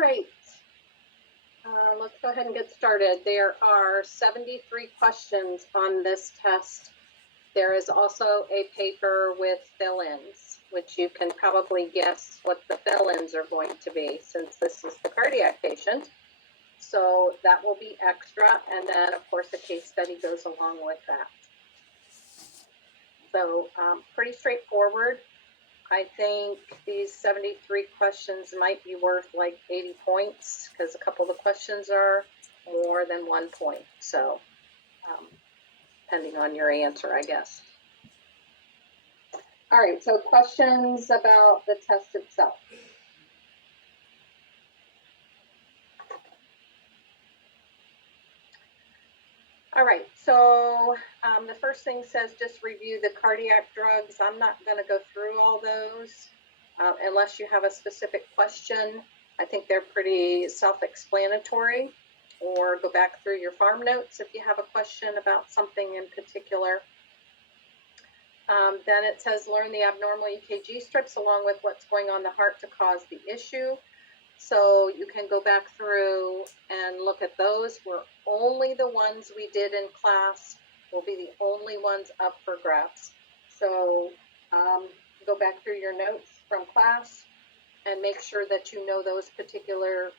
right. Let's go ahead and get started. There are 73 questions on this test. There is also a paper with fill-ins, which you can probably guess what the fill-ins are going to be since this is the cardiac patient. So that will be extra. And then, of course, the case study goes along with that. So pretty straightforward. I think these 73 questions might be worth like 80 points because a couple of the questions are more than 1 point. So depending on your answer, I guess. All right, so questions about the test itself. All right, so the first thing says just review the cardiac drugs. I'm not going to go through all those unless you have a specific question. I think they're pretty self-explanatory, or go back through your farm notes if you have a question about something in particular. Then it says learn the abnormal EKG strips along with what's going on in the heart to cause the issue. So you can go back through and look at those. We're only the ones we did in class will be the only ones up for grabs. So go back through your notes from class and make sure that you know those particular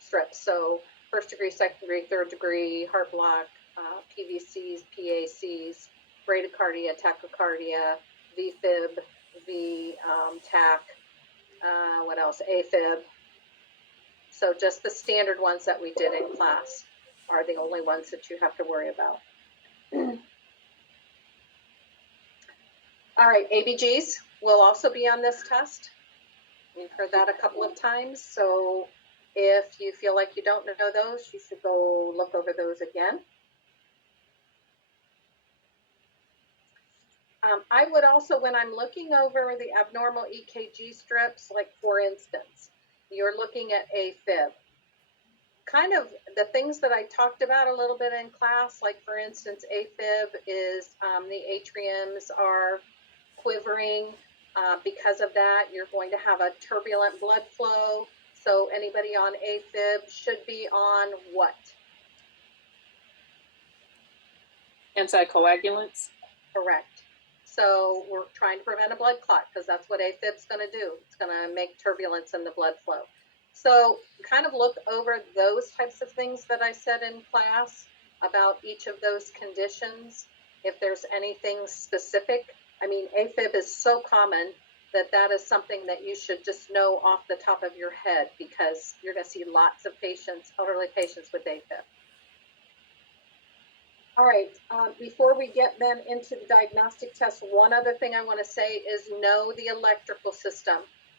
strips. So first degree, second degree, third degree, heart block, PVCs, PACs, bradycardia, tachycardia, VFib, TAC, what else? AFib. So just the standard ones that we did in class are the only ones that you have to worry about. All right, ABGs will also be on this test. We've heard that a couple of times. So if you feel like you don't know those, you should go look over those again. I would also, when I'm looking over the abnormal EKG strips, like for instance, you're looking at AFib. Kind of the things that I talked about a little bit in class, like for instance, AFib is the atriums are quivering. Because of that, you're going to have a turbulent blood flow. So anybody on AFib should be on what? Anticoagulants. Correct. So we're trying to prevent a blood clot because that's what AFib's going to do. It's going to make turbulence in the blood flow. So kind of look over those types of things that I said in class about each of those conditions. If there's anything specific, I mean, AFib is so common that that is something that you should just know off the top of your head because you're going to see lots of patients, elderly patients with AFib. All right, before we get then into the diagnostic test, one other thing I want to say is know the electrical system.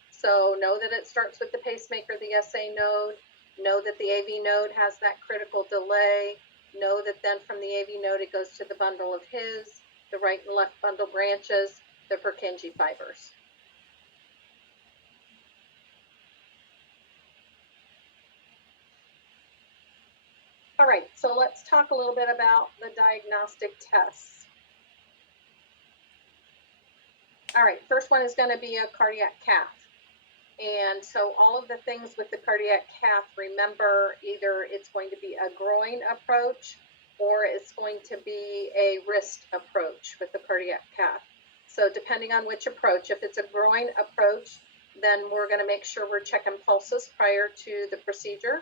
So know that it starts with the pacemaker, the SA node, know that the AV node has that critical delay, know that then from the AV node it goes to the bundle of His, the right and left bundle branches, the Purkinje fibers. All right, so let's talk a little bit about the diagnostic tests. All right, first one is going to be a cardiac cath. And so all of the things with the cardiac cath, remember either it's going to be a groin approach or it's going to be a wrist approach with the cardiac cath. So depending on which approach, if it's a groin approach, then we're going to make sure we're checking pulses prior to the procedure.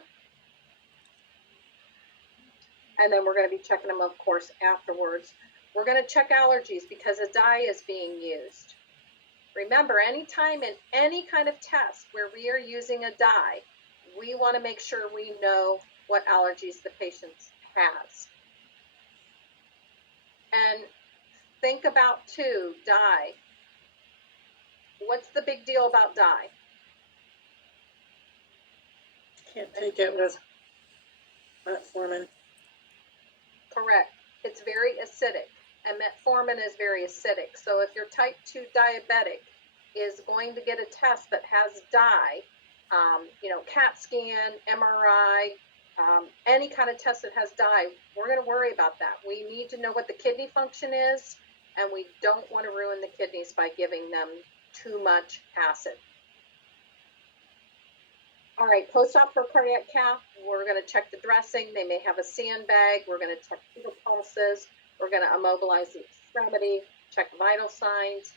And then we're going to be checking them, of course, afterwards. We're going to check allergies because a dye is being used. Remember, anytime in any kind of test where we are using a dye, we want to make sure we know what allergies the patient has. And think about, too, dye. What's the big deal about dye? Can't take it with metformin. Correct. It's very acidic, and metformin is very acidic. So if your type 2 diabetic is going to get a test that has dye, CAT scan, MRI, any kind of test that has dye, we're going to worry about that. We need to know what the kidney function is, and we don't want to ruin the kidneys by giving them too much acid. All right, post-op for cardiac cath, we're gonna check the dressing. They may have a sandbag. We're gonna check fetal pulses. We're gonna immobilize the extremity, check vital signs.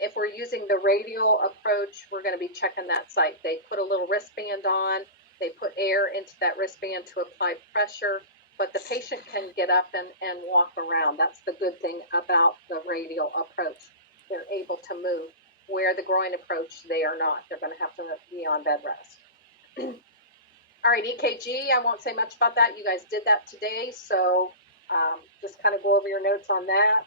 If we're using the radial approach, we're gonna be checking that site. They put a little wristband on. They put air into that wristband to apply pressure, but the patient can get up and walk around. That's the good thing about the radial approach. They're able to move. Where the groin approach, they are not. They're gonna have to be on bed rest. All right, EKG, I won't say much about that. You guys did that today, so just kind of go over your notes on that.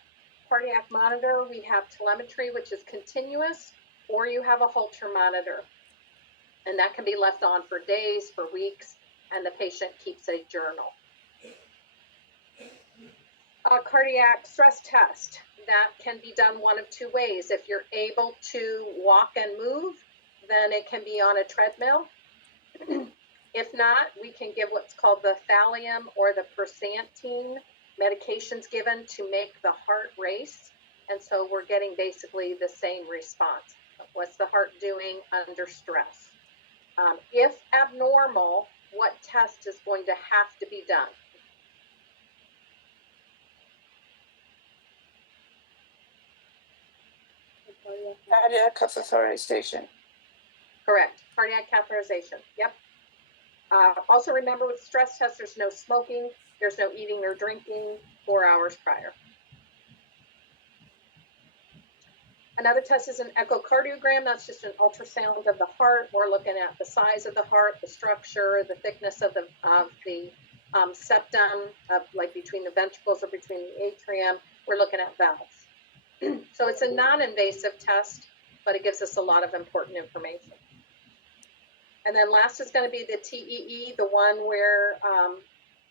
Cardiac monitor, we have telemetry, which is continuous, or you have a Holter monitor. And that can be left on for days, for weeks, and the patient keeps a journal. Cardiac stress test, that can be done one of two ways. If you're able to walk and move, then it can be on a treadmill. If not, we can give what's called the thallium or the persantine medications given to make the heart race. And so we're getting basically the same response. What's the heart doing under stress? If abnormal, what test is going to have to be done? Cardiac catheterization. Correct. Cardiac catheterization. Yep. Also remember with stress tests, there's no smoking, there's no eating or drinking 4 hours prior. Another test is an echocardiogram. That's just an ultrasound of the heart. We're looking at the size of the heart, the structure, the thickness of the septum, like between the ventricles or between the atrium. We're looking at valves. So it's a non-invasive test, but it gives us a lot of important information. And then last is going to be the TEE, the one where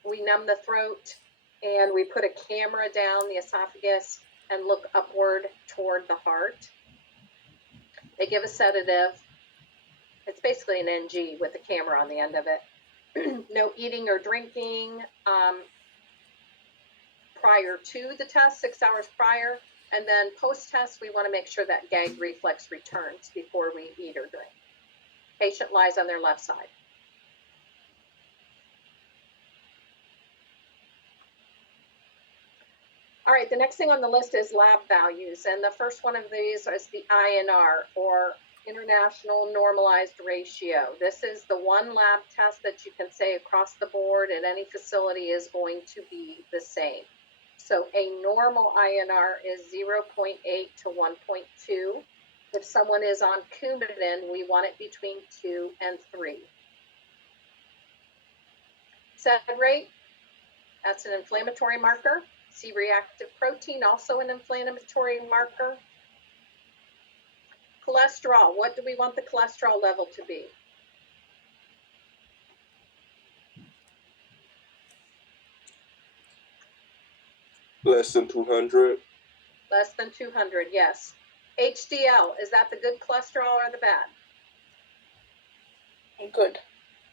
we numb the throat and we put a camera down the esophagus and look upward toward the heart. They give a sedative. It's basically an NG with a camera on the end of it. No eating or drinking prior to the test, 6 hours prior. And then post-test, we want to make sure that gag reflex returns before we eat or drink. Patient lies on their left side. All right, the next thing on the list is lab values. And the first one of these is the INR, or International Normalized Ratio. This is the one lab test that you can say across the board at any facility is going to be the same. So a normal INR is 0.8 to 1.2. If someone is on Coumadin, we want it between 2 and 3. SED rate, that's an inflammatory marker. C-reactive protein, also an inflammatory marker. Cholesterol, what do we want the cholesterol level to be? Less than 200. Less than 200, yes. HDL, is that the good cholesterol or the bad? Good.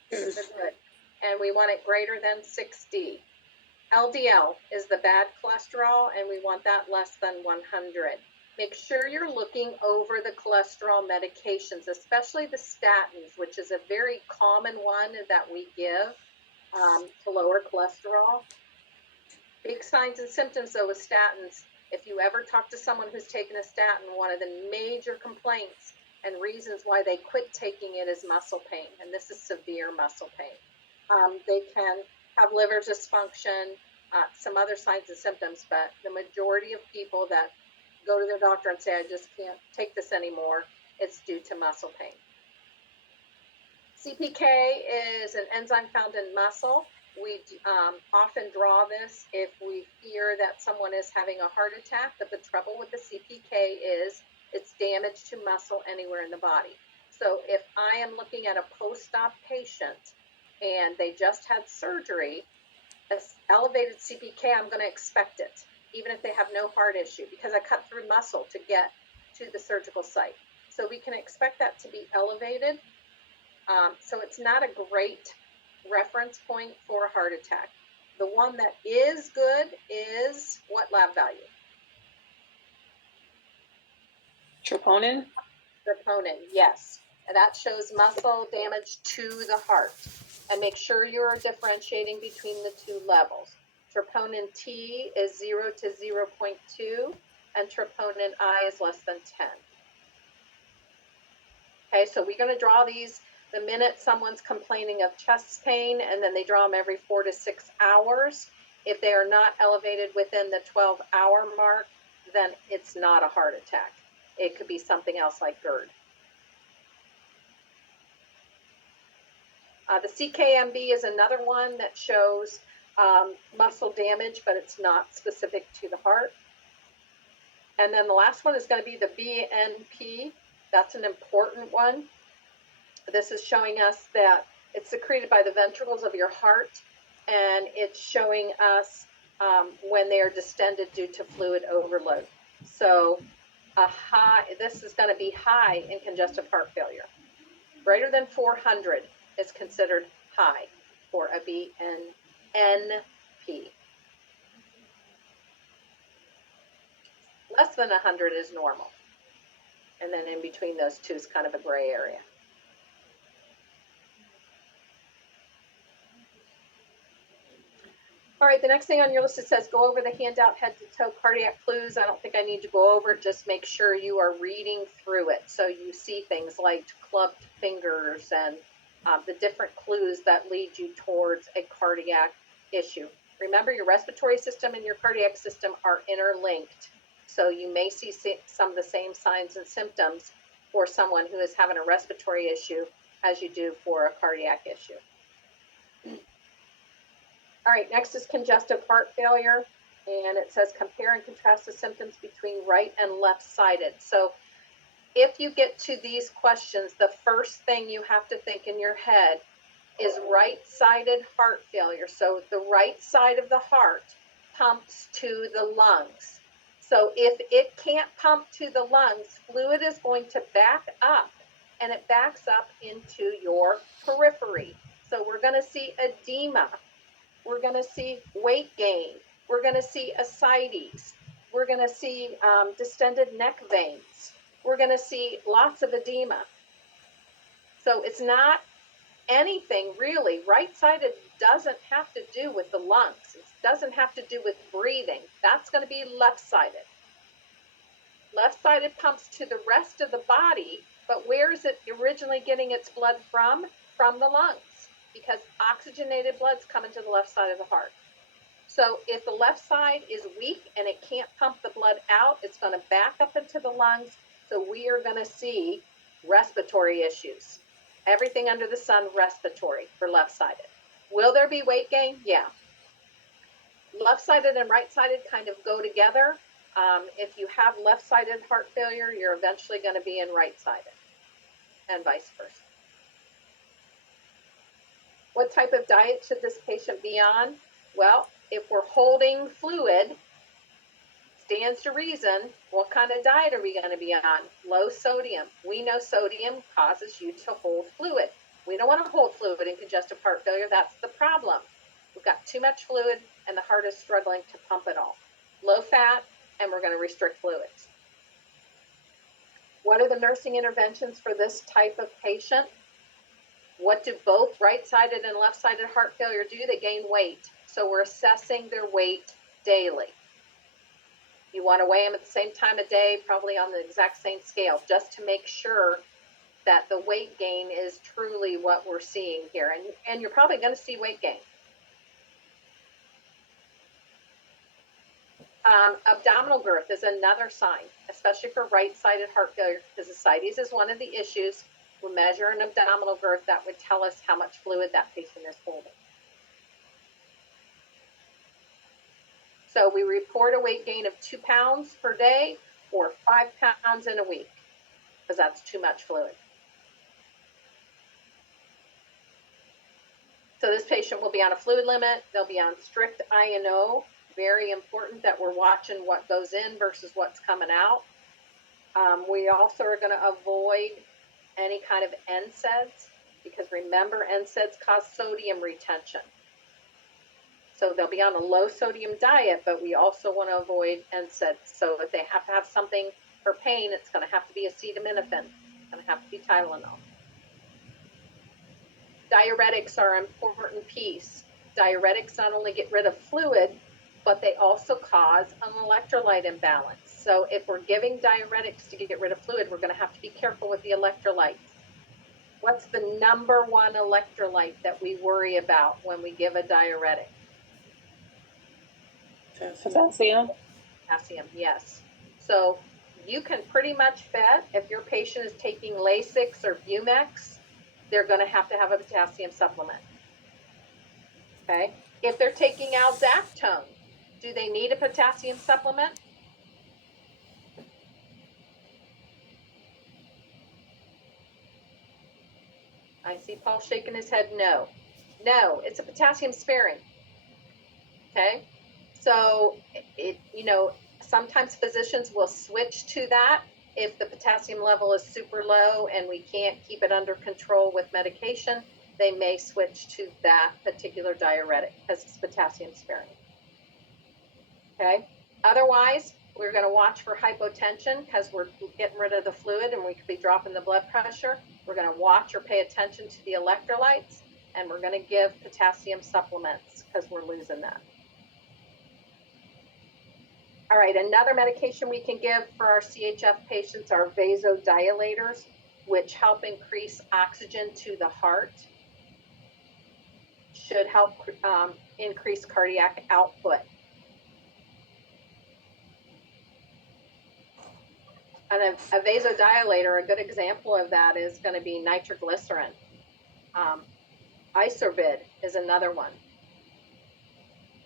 The good. And we want it greater than 60. LDL is the bad cholesterol, and we want that less than 100. Make sure you're looking over the cholesterol medications, especially the statins, which is a very common one that we give to lower cholesterol. Big signs and symptoms, though, with statins. If you ever talk to someone who's taken a statin, one of the major complaints and reasons why they quit taking it is muscle pain, and this is severe muscle pain. They can have liver dysfunction, some other signs and symptoms, but the majority of people that go to their doctor and say, I just can't take this anymore, it's due to muscle pain. CPK is an enzyme found in muscle. We often draw this if we fear that someone is having a heart attack, but the trouble with the CPK is it's damage to muscle anywhere in the body. So if I am looking at a post-op patient and they just had surgery, this elevated CPK, I'm going to expect it, even if they have no heart issue, because I cut through muscle to get to the surgical site. So we can expect that to be elevated. So it's not a great reference point for a heart attack. The one that is good is what lab value? Troponin? Troponin, yes. That shows muscle damage to the heart. And make sure you're differentiating between the two levels. Troponin T is 0 to 0.2, and troponin I is less than 10. Okay, so we're going to draw these the minute someone's complaining of chest pain, and then they draw them every 4 to 6 hours. If they are not elevated within the 12-hour mark, then it's not a heart attack. It could be something else like GERD. The CKMB is another one that shows muscle damage, but it's not specific to the heart. And then the last one is going to be the BNP. That's an important one. This is showing us that it's secreted by the ventricles of your heart, and it's showing us when they are distended due to fluid overload. So this is going to be high in congestive heart failure. Greater than 400 is considered high for a BNP. Less than 100 is normal. And then in between those two is kind of a gray area. All right, the next thing on your list, it says go over the handout head to toe cardiac clues. I don't think I need to go over it. Just make sure you are reading through it so you see things like clubbed fingers and the different clues that lead you towards a cardiac issue. Remember, your respiratory system and your cardiac system are interlinked. So you may see some of the same signs and symptoms for someone who is having a respiratory issue as you do for a cardiac issue. All right, next is congestive heart failure, and it says compare and contrast the symptoms between right and left-sided. So if you get to these questions, the first thing you have to think in your head is right-sided heart failure. So the right side of the heart pumps to the lungs. So if it can't pump to the lungs, fluid is going to back up, and it backs up into your periphery. So we're going to see edema. We're going to see weight gain. We're going to see ascites. We're going to see distended neck veins. We're going to see lots of edema. So it's not anything really. Right-sided doesn't have to do with the lungs. It doesn't have to do with breathing. That's going to be left-sided. Left-sided pumps to the rest of the body, but where is it originally getting its blood from? From the lungs, because oxygenated blood's coming to the left side of the heart. So if the left side is weak and it can't pump the blood out, it's going to back up into the lungs. So we are going to see respiratory issues. Everything under the sun respiratory for left-sided. Will there be weight gain? Yeah. Left-sided and right-sided kind of go together. If you have left-sided heart failure, you're eventually going to be in right-sided, and vice versa. What type of diet should this patient be on? Well, if we're holding fluid, stands to reason, what kind of diet are we going to be on? Low sodium. We know sodium causes you to hold fluid. We don't want to hold fluid in congestive heart failure. That's the problem. We've got too much fluid and the heart is struggling to pump it all. Low fat, and we're going to restrict fluids. What are the nursing interventions for this type of patient? What do both right-sided and left-sided heart failure do? They gain weight. So we're assessing their weight daily. You want to weigh them at the same time of day, probably on the exact same scale, just to make sure that the weight gain is truly what we're seeing here. And you're probably going to see weight gain. Abdominal girth is another sign, especially for right-sided heart failure, because ascites is one of the issues. We measure an abdominal girth that would tell us how much fluid that patient is holding. So we report a weight gain of 2 pounds per day or 5 pounds in a week, because that's too much fluid. So this patient will be on a fluid limit. They'll be on strict INO. Very important that we're watching what goes in versus what's coming out. We also are going to avoid any kind of NSAIDs, because remember, NSAIDs cause sodium retention. So they'll be on a low sodium diet, but we also want to avoid NSAIDs. So if they have to have something for pain, it's going to have to be acetaminophen. It's going to have to be Tylenol. Diuretics are an important piece. Diuretics not only get rid of fluid, but they also cause an electrolyte imbalance. So if we're giving diuretics to get rid of fluid, we're going to have to be careful with the electrolytes. What's the number one electrolyte that we worry about when we give a diuretic? Potassium. Potassium, yes. So you can pretty much bet if your patient is taking Lasix or Bumex, they're going to have a potassium supplement. Okay. If they're taking Alzactone, do they need a potassium supplement? I see Paul shaking his head no. No, it's a potassium sparing. Okay. So sometimes physicians will switch to that if the potassium level is super low and we can't keep it under control with medication. They may switch to that particular diuretic because it's potassium sparing. Okay. Otherwise, we're going to watch for hypotension because we're getting rid of the fluid and we could be dropping the blood pressure. We're going to watch or pay attention to the electrolytes, and we're going to give potassium supplements because we're losing that. All right, another medication we can give for our CHF patients are vasodilators, which help increase oxygen to the heart, should help increase cardiac output. And a vasodilator, a good example of that is going to be nitroglycerin. Isorbid is another one.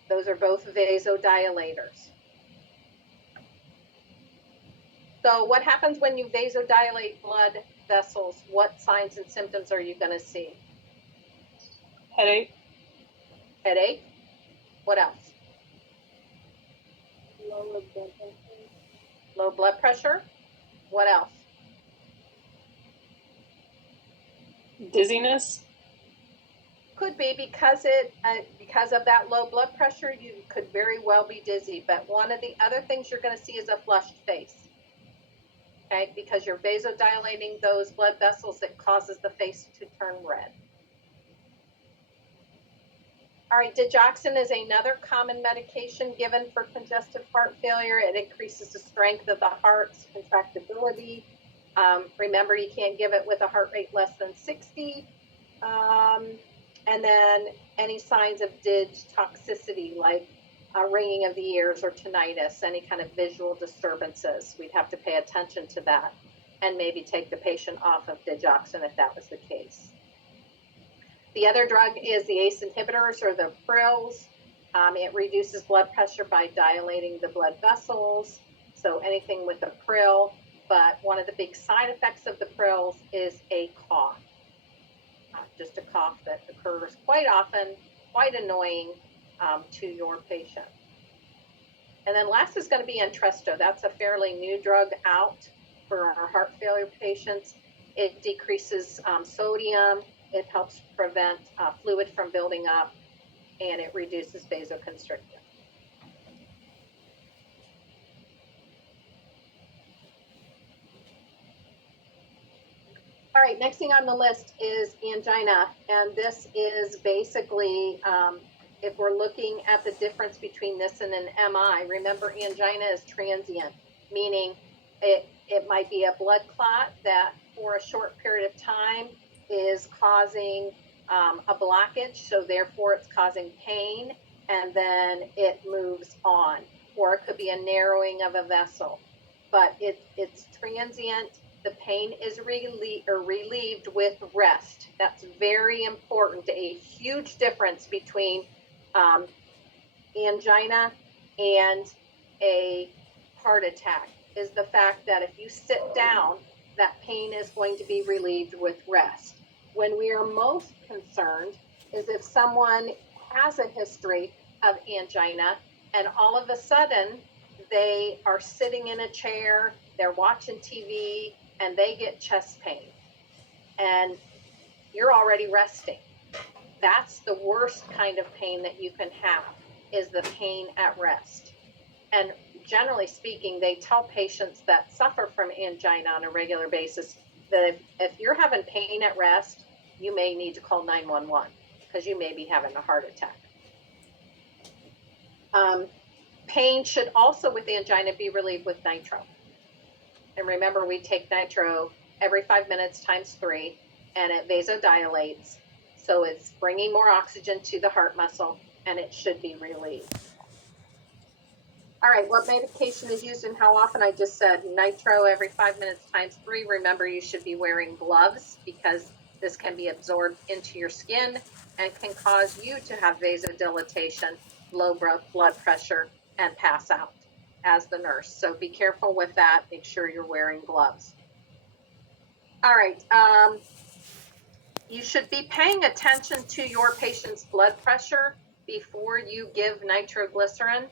Those are both vasodilators. So what happens when you vasodilate blood vessels? What signs and symptoms are you going to see? Headache. Headache. What else? Lower blood pressure. Low blood pressure. What else? Dizziness. Could be because of that low blood pressure, you could very well be dizzy. But one of the other things you're going to see is a flushed face. Okay, because you're vasodilating those blood vessels that causes the face to turn red. All right, digoxin is another common medication given for congestive heart failure. It increases the strength of the heart's contractibility. Remember, you can't give it with a heart rate less than 60. And then any signs of dig toxicity, like ringing of the ears or tinnitus, any kind of visual disturbances, we'd have to pay attention to that and maybe take the patient off of digoxin if that was the case. The other drug is the ACE inhibitors or the prils. It reduces blood pressure by dilating the blood vessels. So anything with a pril, but one of the big side effects of the prils is a cough. Just a cough that occurs quite often, quite annoying to your patient. And then last is going to be Entresto. That's a fairly new drug out for our heart failure patients. It decreases sodium. It helps prevent fluid from building up, and it reduces vasoconstriction. All right, next thing on the list is angina, and this is basically, if we're looking at the difference between this and an MI, remember angina is transient, meaning it might be a blood clot that for a short period of time is causing a blockage, so therefore it's causing pain, and then it moves on. Or it could be a narrowing of a vessel, but it's transient. The pain is relieved with rest. That's very important. A huge difference between angina and a heart attack is the fact that if you sit down, that pain is going to be relieved with rest. When we are most concerned is if someone has a history of angina and all of a sudden they are sitting in a chair, they're watching TV, and they get chest pain, and you're already resting. That's the worst kind of pain that you can have, is the pain at rest. And generally speaking, they tell patients that suffer from angina on a regular basis that if you're having pain at rest, you may need to call 911 because you may be having a heart attack. Pain should also with angina be relieved with nitro. And remember, we take nitro every 5 minutes times 3, and it vasodilates. So it's bringing more oxygen to the heart muscle, and it should be relieved. All right, what medication is used and how often? I just said nitro every 5 minutes times 3. Remember, you should be wearing gloves because this can be absorbed into your skin and can cause you to have vasodilatation, low blood pressure, and pass out as the nurse. So be careful with that. Make sure you're wearing gloves. All right. You should be paying attention to your patient's blood pressure before you give nitroglycerin.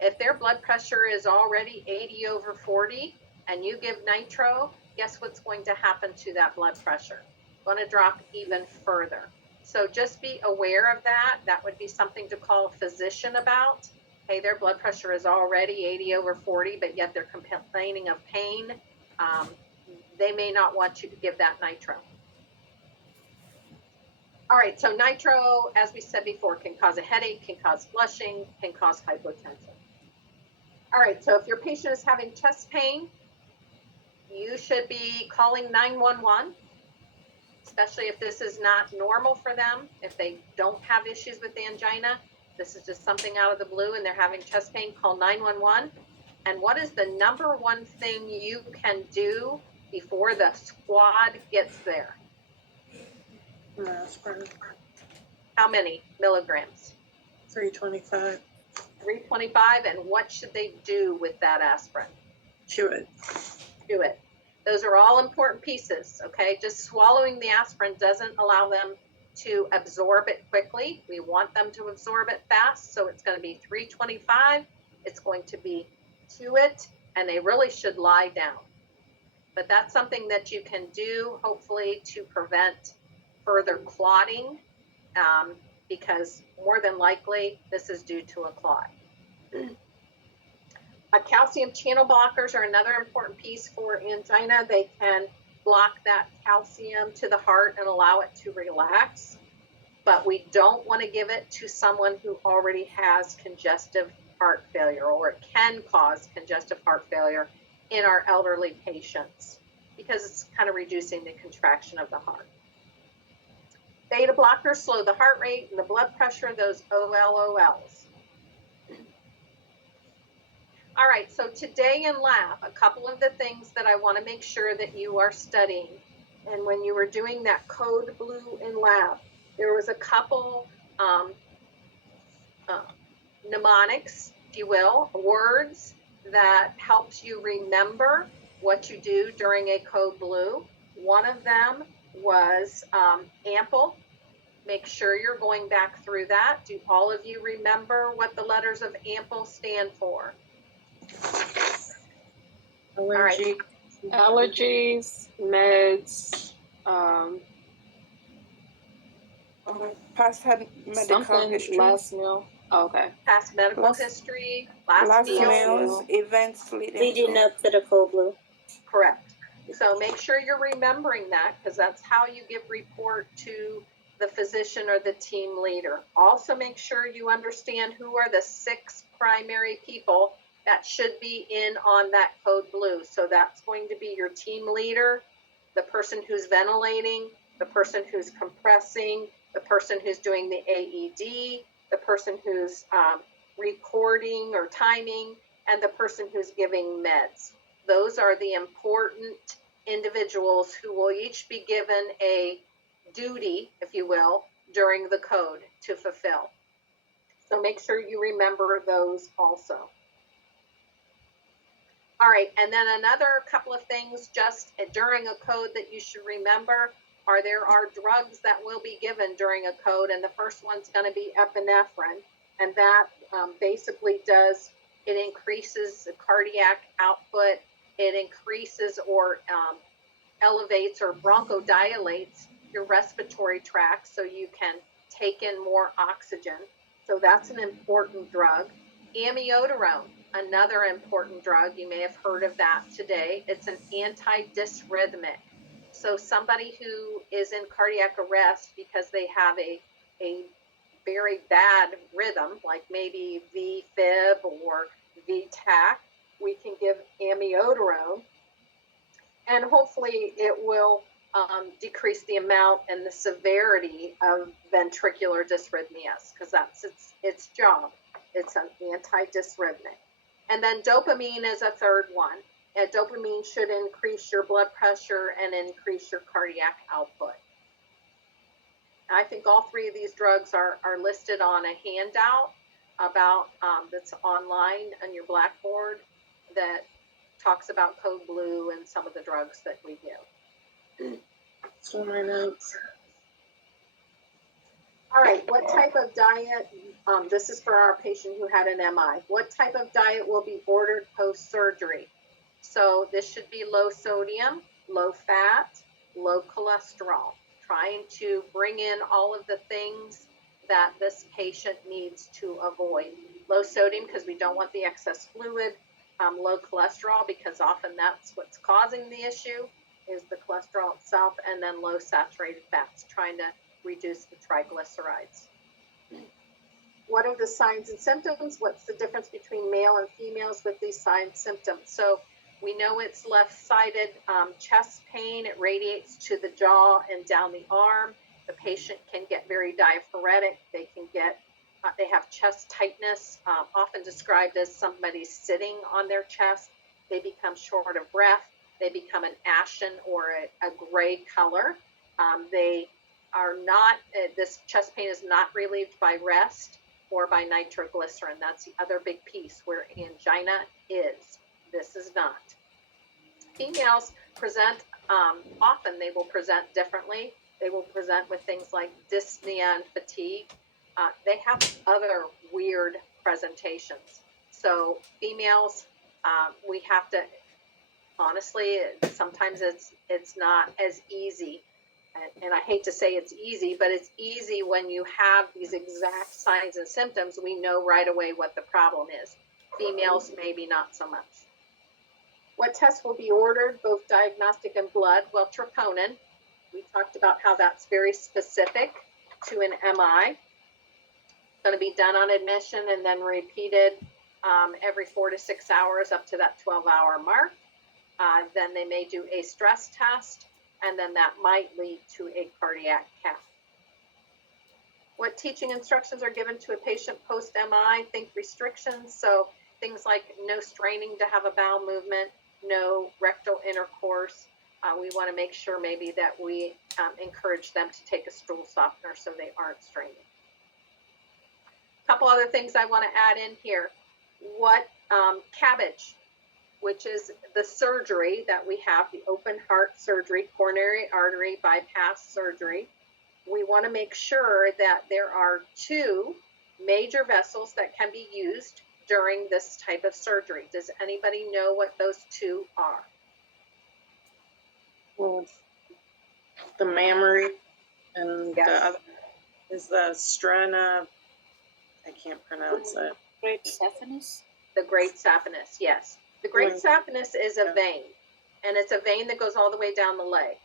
If their blood pressure is already 80/40 and you give nitro, guess what's going to happen to that blood pressure? It's going to drop even further. So just be aware of that. That would be something to call a physician about. Hey, their blood pressure is already 80/40, but yet they're complaining of pain. They may not want you to give that nitro. All right, so nitro, as we said before, can cause a headache, can cause flushing, can cause hypotension. All right, so if your patient is having chest pain, you should be calling 911, especially if this is not normal for them. If they don't have issues with angina, this is just something out of the blue and they're having chest pain, call 911. And what is the number one thing you can do before the squad gets there? Aspirin, How many milligrams? 325. 325, and what should they do with that aspirin? Chew it. Do it. Those are all important pieces, okay? Just swallowing the aspirin doesn't allow them to absorb it quickly. We want them to absorb it fast, so it's going to be 325. It's going to be chew it, and they really should lie down. But that's something that you can do, hopefully, to prevent further clotting, because more than likely this is due to a clot. Calcium channel blockers are another important piece for angina. They can block that calcium to the heart and allow it to relax, but we don't want to give it to someone who already has congestive heart failure, or it can cause congestive heart failure in our elderly patients because it's kind of reducing the contraction of the heart. Beta blockers slow the heart rate and the blood pressure, those OLOLs. All right, so today in lab, a couple of the things that I want to make sure that you are studying. And when you were doing that code blue in lab, there was a couple mnemonics, if you will, words that helps you remember what you do during a code blue. One of them was ample. Make sure you're going back through that. Do all of you remember what the letters of ample stand for? Allergy. Allergies, meds, Past had medical something, history. last meal. Oh, okay. Past medical Last- history, last Last meal. meals, events leading Leading to. up to the code blue. Correct. So make sure you're remembering that, because that's how you give report to the physician or the team leader. Also make sure you understand who are the 6 primary people that should be in on that code blue. So that's going to be your team leader, the person who's ventilating, the person who's compressing, the person who's doing the AED, the person who's recording or timing, and the person who's giving meds. Those are the important individuals who will each be given a duty, if you will, during the code to fulfill. So make sure you remember those also. All right, and then another couple of things just during a code that you should remember are there are drugs that will be given during a code, and the first one's going to be epinephrine, and that basically it increases the cardiac output, it increases or elevates or bronchodilates your respiratory tract so you can take in more oxygen. So that's an important drug. Amiodarone, another important drug. You may have heard of that today. It's an antidysrhythmic. So somebody who is in cardiac arrest because they have a very bad rhythm, like maybe VFib or VTAC, we can give amiodarone, and hopefully it will decrease the amount and the severity of ventricular dysrhythmias, because that's its job. It's an antidysrhythmic. And then dopamine is a third one. And dopamine should increase your blood pressure and increase your cardiac output. I think all three of these drugs are listed on a handout about that's online on your Blackboard that talks about Code Blue and some of the drugs that we give. So my notes. All right, what type of diet, this is for our patient who had an MI, what type of diet will be ordered post-surgery? So this should be low sodium, low fat, low cholesterol, trying to bring in all of the things that this patient needs to avoid. Low sodium because we don't want the excess fluid, low cholesterol because often that's what's causing the issue is the cholesterol itself, and then low saturated fats, trying to reduce the triglycerides. What are the signs and symptoms? What's the difference between male and females with these signs and symptoms? So we know it's left-sided chest pain. It radiates to the jaw and down the arm. The patient can get very diaphoretic. They can get, they have chest tightness, often described as somebody sitting on their chest. They become short of breath. They become an ashen or a gray color. They are not, this chest pain is not relieved by rest or by nitroglycerin. That's the other big piece where angina is. This is not. Females present, often they will present differently. They will present with things like dyspnea and fatigue. They have other weird presentations. So females, we have to, honestly, sometimes it's not as easy. And I hate to say it's easy, but it's easy when you have these exact signs and symptoms. We know right away what the problem is. Females, maybe not so much. What tests will be ordered, both diagnostic and blood? Well, troponin. We talked about how that's very specific to an MI. It's going to be done on admission and then repeated every 4 to 6 hours up to that 12-hour mark. Then they may do a stress test, and then that might lead to a cardiac cath. What teaching instructions are given to a patient post-MI? Think restrictions, so things like no straining to have a bowel movement, no rectal intercourse. We want to make sure maybe that we encourage them to take a stool softener so they aren't straining. A couple other things I want to add in here. What CABG, which is the surgery that we have, the open heart surgery, coronary artery bypass surgery. We want to make sure that there are 2 major vessels that can be used during this type of surgery. Does anybody know what those 2 are? Well, the mammary and Yes. the other is the strana. I can't pronounce it. Great saphenous. The great saphenous, yes. The great saphenous is a vein, and it's a vein that goes all the way down the leg.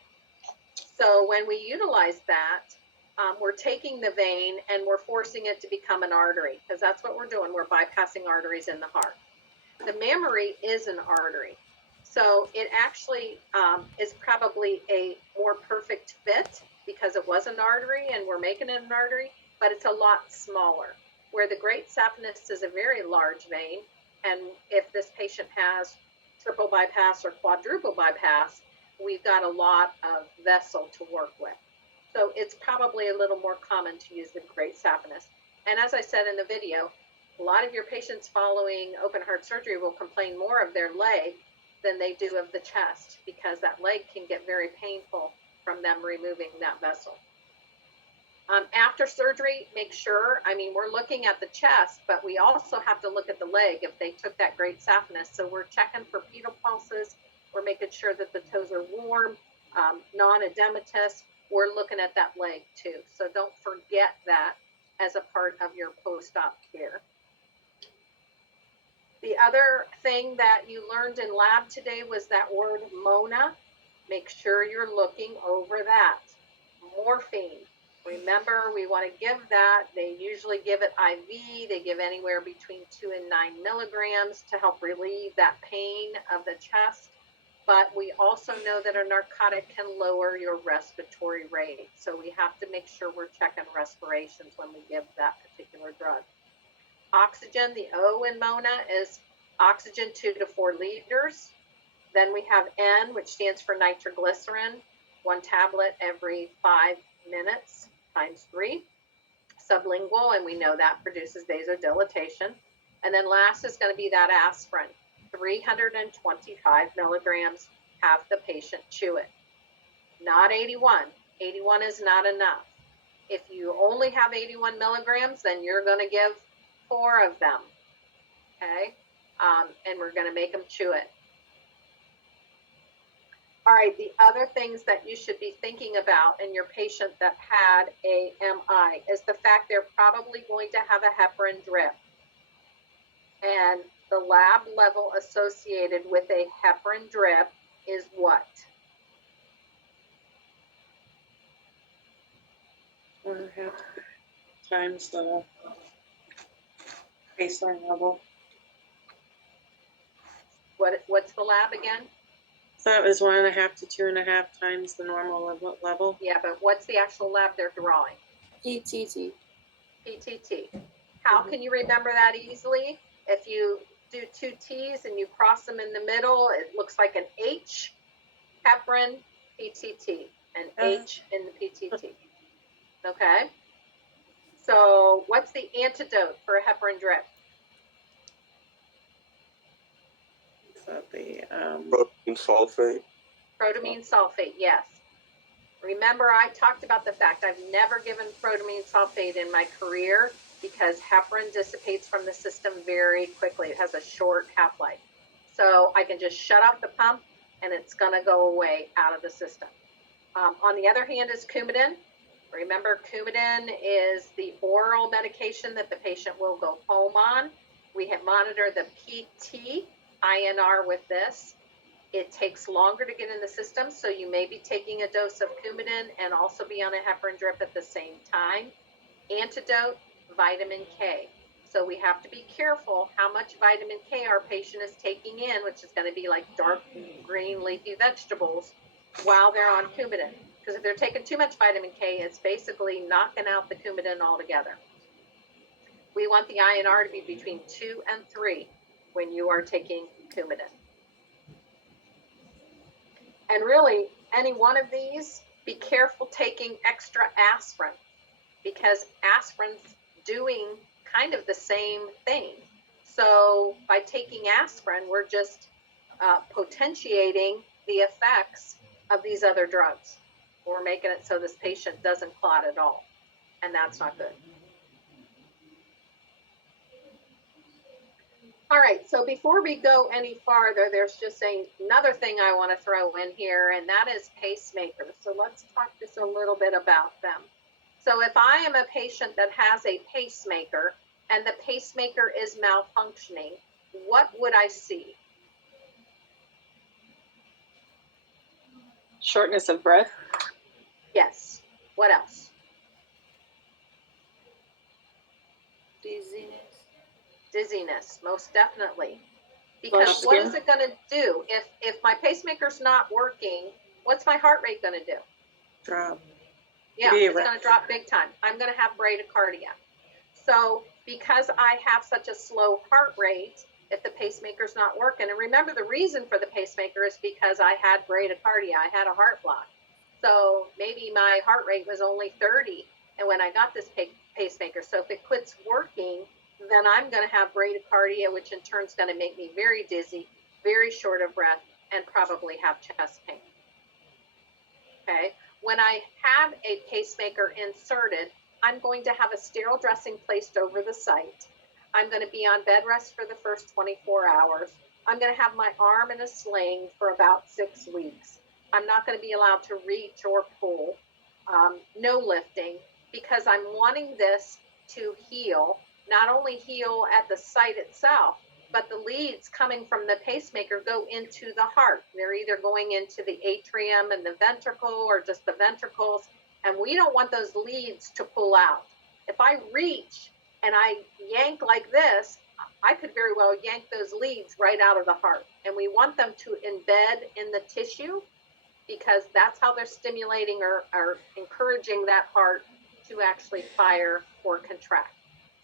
So when we utilize that, we're taking the vein and we're forcing it to become an artery, because that's what we're doing. We're bypassing arteries in the heart. The mammary is an artery. So it actually is probably a more perfect fit because it was an artery and we're making it an artery, but it's a lot smaller. Where the great saphenous is a very large vein, and if this patient has triple bypass or quadruple bypass, we've got a lot of vessel to work with. So it's probably a little more common to use the great saphenous. And as I said in the video, a lot of your patients following open heart surgery will complain more of their leg than they do of the chest, because that leg can get very painful from them removing that vessel. After surgery, make sure, I mean, we're looking at the chest, but we also have to look at the leg if they took that great saphenous. So we're checking for pedal pulses. We're making sure that the toes are warm, non-edematous. We're looking at that leg too. So don't forget that as a part of your post-op care. The other thing that you learned in lab today was that word MONA. make sure you're looking over that. Morphine. Remember, we want to give that. They usually give it IV. They give anywhere between 2 and 9 milligrams to help relieve that pain of the chest. But we also know that a narcotic can lower your respiratory rate. So we have to make sure we're checking respirations when we give that particular drug. Oxygen, the O in MONA is oxygen 2 to 4 liters. Then we have N, which stands for nitroglycerin, 1 tablet every 5 minutes times 3. Sublingual, and we know that produces vasodilatation. And then last is going to be that aspirin, 325 milligrams. Have the patient chew it. Not 81. 81 is not enough. If you only have 81 milligrams, then you're going to give 4 of them. Okay? And we're going to make them chew it. All right, the other things that you should be thinking about in your patient that had a MI is the fact they're probably going to have a heparin drip. And the lab level associated with a heparin drip is what? 1.5 times the baseline level. What's the lab again? So it was 1.5 to 2.5 times the normal level. Yeah, but what's the actual lab they're drawing? PTT. PTT. How can you remember that easily? If you do 2 T's and you cross them in the middle, it looks like an H, heparin, PTT, an H in the PTT. Okay? So what's the antidote for a heparin drip? So the Protein sulfate. Protamine sulfate, yes. Remember, I talked about the fact I've never given protamine sulfate in my career because heparin dissipates from the system very quickly. It has a short half-life. So I can just shut off the pump and it's going to go away out of the system. On the other hand is Coumadin. Remember, Coumadin is the oral medication that the patient will go home on. We have monitored the PT INR with this. It takes longer to get in the system, so you may be taking a dose of Coumadin and also be on a heparin drip at the same time. Antidote, vitamin K. So we have to be careful how much vitamin K our patient is taking in, which is going to be like dark green leafy vegetables, while they're on Coumadin. Because if they're taking too much vitamin K, it's basically knocking out the Coumadin altogether. We want the INR to be between 2 and 3 when you are taking Coumadin. And really, any one of these, be careful taking extra aspirin because aspirin's doing kind of the same thing. So by taking aspirin, we're just potentiating the effects of these other drugs. We're making it so this patient doesn't clot at all, and that's not good. All right, so before we go any farther, there's just another thing I want to throw in here, and that is pacemakers. So let's talk just a little bit about them. So if I am a patient that has a pacemaker and the pacemaker is malfunctioning, what would I see? Shortness of breath. Yes. What else? Dizziness. Dizziness, most definitely. Because what is it going to do? If my pacemaker's not working, what's my heart rate going to do? drop. Yeah, it's going to drop big time. I'm going to have bradycardia. So because I have such a slow heart rate, if the pacemaker's not working, and remember the reason for the pacemaker is because I had bradycardia, I had a heart block. So maybe my heart rate was only 30, and when I got this pacemaker, so if it quits working, then I'm going to have bradycardia, which in turn is going to make me very dizzy, very short of breath, and probably have chest pain. Okay, when I have a pacemaker inserted, I'm going to have a sterile dressing placed over the site. I'm going to be on bed rest for the first 24 hours. I'm going to have my arm in a sling for about 6 weeks. I'm not going to be allowed to reach or pull, no lifting, because I'm wanting this to heal, not only heal at the site itself, but the leads coming from the pacemaker go into the heart. They're either going into the atrium and the ventricle or just the ventricles, and we don't want those leads to pull out. If I reach and I yank like this, I could very well yank those leads right out of the heart. And we want them to embed in the tissue because that's how they're stimulating or encouraging that heart to actually fire or contract.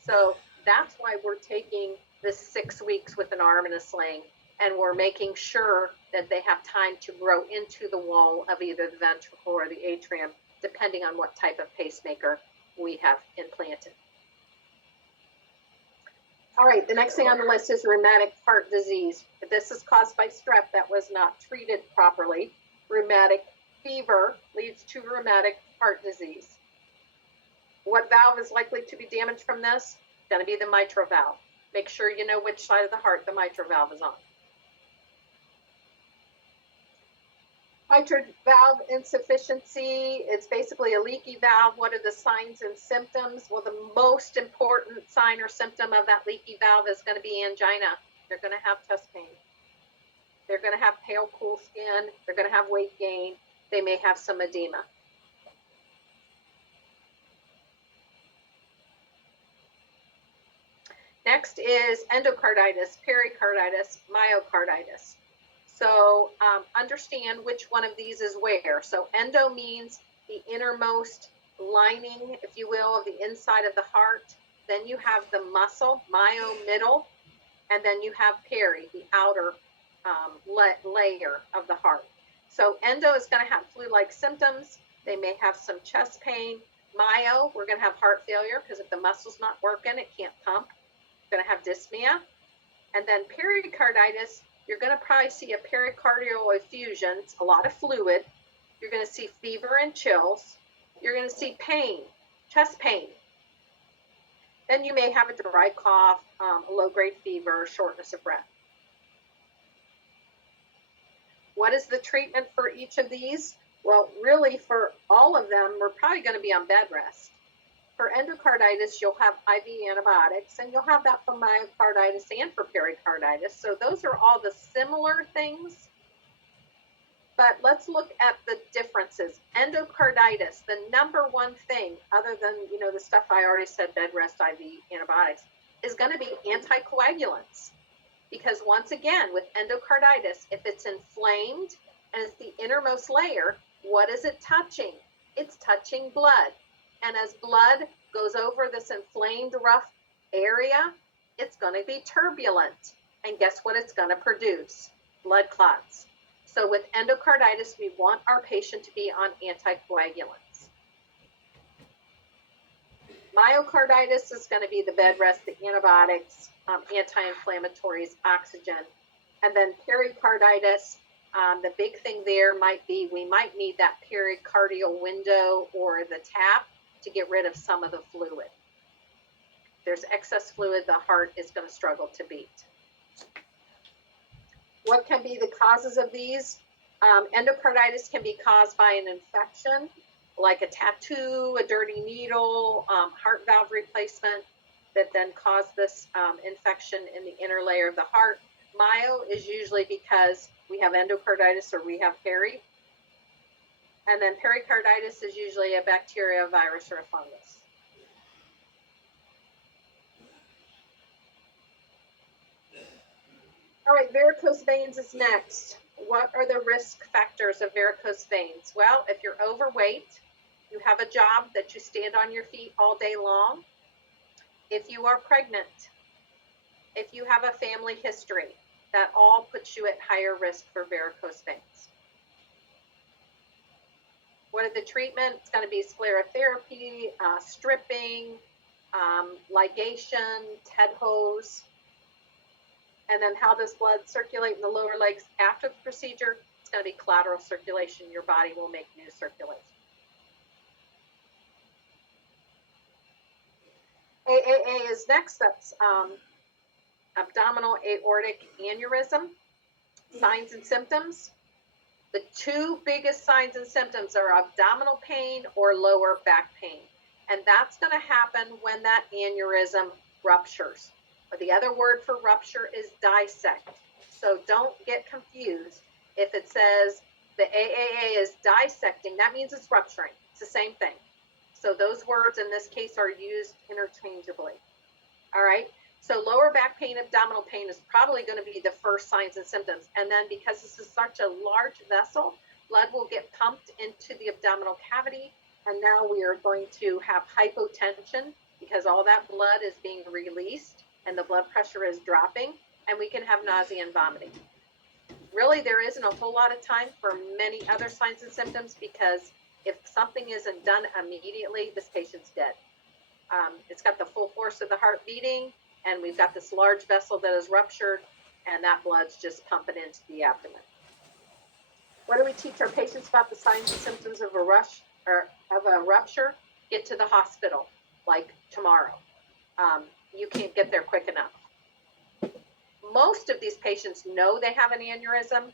So that's why we're taking this 6 weeks with an arm and a sling, and we're making sure that they have time to grow into the wall of either the ventricle or the atrium, depending on what type of pacemaker we have implanted. All right, the next thing on the list is rheumatic heart disease. This is caused by strep that was not treated properly. Rheumatic fever leads to rheumatic heart disease. What valve is likely to be damaged from this? It's going to be the mitral valve. Make sure you know which side of the heart the mitral valve is on. Mitral valve insufficiency, it's basically a leaky valve. What are the signs and symptoms? Well, the most important sign or symptom of that leaky valve is going to be angina. They're going to have chest pain. They're going to have pale, cool skin. They're going to have weight gain. They may have some edema. Next is endocarditis, pericarditis, myocarditis. So understand which one of these is where. So endo means the innermost lining, if you will, of the inside of the heart. Then you have the muscle, myo, middle, and then you have peri, the outer layer of the heart. So endo is going to have flu-like symptoms. They may have some chest pain. Myo, we're going to have heart failure because if the muscle's not working, it can't pump. Going to have dyspnea. And then pericarditis, you're going to probably see a pericardial effusion, a lot of fluid. You're going to see fever and chills. You're going to see pain, chest pain. Then you may have a dry cough, a low-grade fever, shortness of breath. What is the treatment for each of these? Well, really for all of them, we're probably going to be on bed rest. For endocarditis, you'll have IV antibiotics, and you'll have that for myocarditis and for pericarditis. So those are all the similar things. But let's look at the differences. Endocarditis, the number one thing, other than the stuff I already said, bed rest, IV antibiotics, is going to be anticoagulants. Because once again, with endocarditis, if it's inflamed and it's the innermost layer, what is it touching? It's touching blood. And as blood goes over this inflamed, rough area, it's going to be turbulent. And guess what it's going to produce? Blood clots. So with endocarditis, we want our patient to be on anticoagulants. Myocarditis is going to be the bed rest, the antibiotics, anti-inflammatories, oxygen. And then pericarditis, the big thing there might be we might need that pericardial window or the tap to get rid of some of the fluid. If there's excess fluid, the heart is going to struggle to beat. What can be the causes of these? Endocarditis can be caused by an infection, like a tattoo, a dirty needle, heart valve replacement that then cause this infection in the inner layer of the heart. Myo is usually because we have endocarditis or we have peri. And then pericarditis is usually a bacteria, a virus, or a fungus. All right, varicose veins is next. What are the risk factors of varicose veins? Well, if you're overweight, you have a job that you stand on your feet all day long. If you are pregnant, if you have a family history, that all puts you at higher risk for varicose veins. What are the treatments? It's going to be sclerotherapy, stripping, ligation, TED hose. And then how does blood circulate in the lower legs after the procedure? It's going to be collateral circulation. Your body will make new circulation. AAA is next. That's abdominal aortic aneurysm. Signs and symptoms. The two biggest signs and symptoms are abdominal pain or lower back pain. And that's going to happen when that aneurysm ruptures. The other word for rupture is dissect. So don't get confused. If it says the AAA is dissecting, that means it's rupturing. It's the same thing. So those words in this case are used interchangeably. All right. So lower back pain, abdominal pain is probably going to be the first signs and symptoms. And then because this is such a large vessel, blood will get pumped into the abdominal cavity. And now we are going to have hypotension because all that blood is being released and the blood pressure is dropping, and we can have nausea and vomiting. Really, there isn't a whole lot of time for many other signs and symptoms because if something isn't done immediately, this patient's dead. It's got the full force of the heart beating, and we've got this large vessel that is ruptured, and that blood's just pumping into the abdomen. What do we teach our patients about the signs and symptoms of a rupture? Get to the hospital, like tomorrow. You can't get there quick enough. Most of these patients know they have an aneurysm.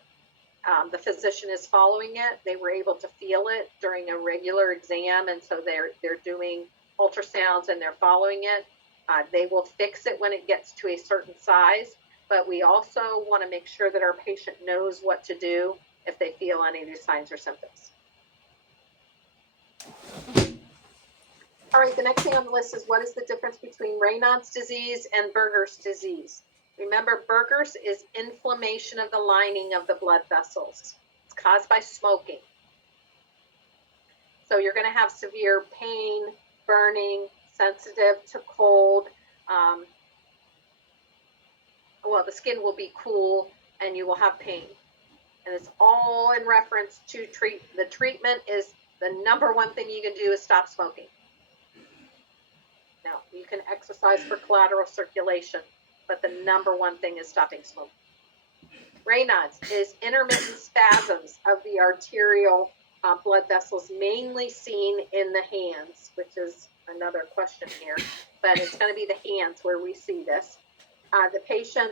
The physician is following it. They were able to feel it during a regular exam, and so they're doing ultrasounds and they're following it. They will fix it when it gets to a certain size, but we also want to make sure that our patient knows what to do if they feel any of these signs or symptoms. All right, the next thing on the list is what is the difference between Raynaud's disease and Buerger's disease? Remember, Buerger's is inflammation of the lining of the blood vessels. It's caused by smoking. So you're going to have severe pain, burning, sensitive to cold. The skin will be cool and you will have pain. And it's all in reference to the treatment is the number one thing you can do is stop smoking. Now, you can exercise for collateral circulation, but the number one thing is stopping smoking. Raynaud's is intermittent spasms of the arterial blood vessels, mainly seen in the hands, which is another question here, but it's going to be the hands where we see this. The patient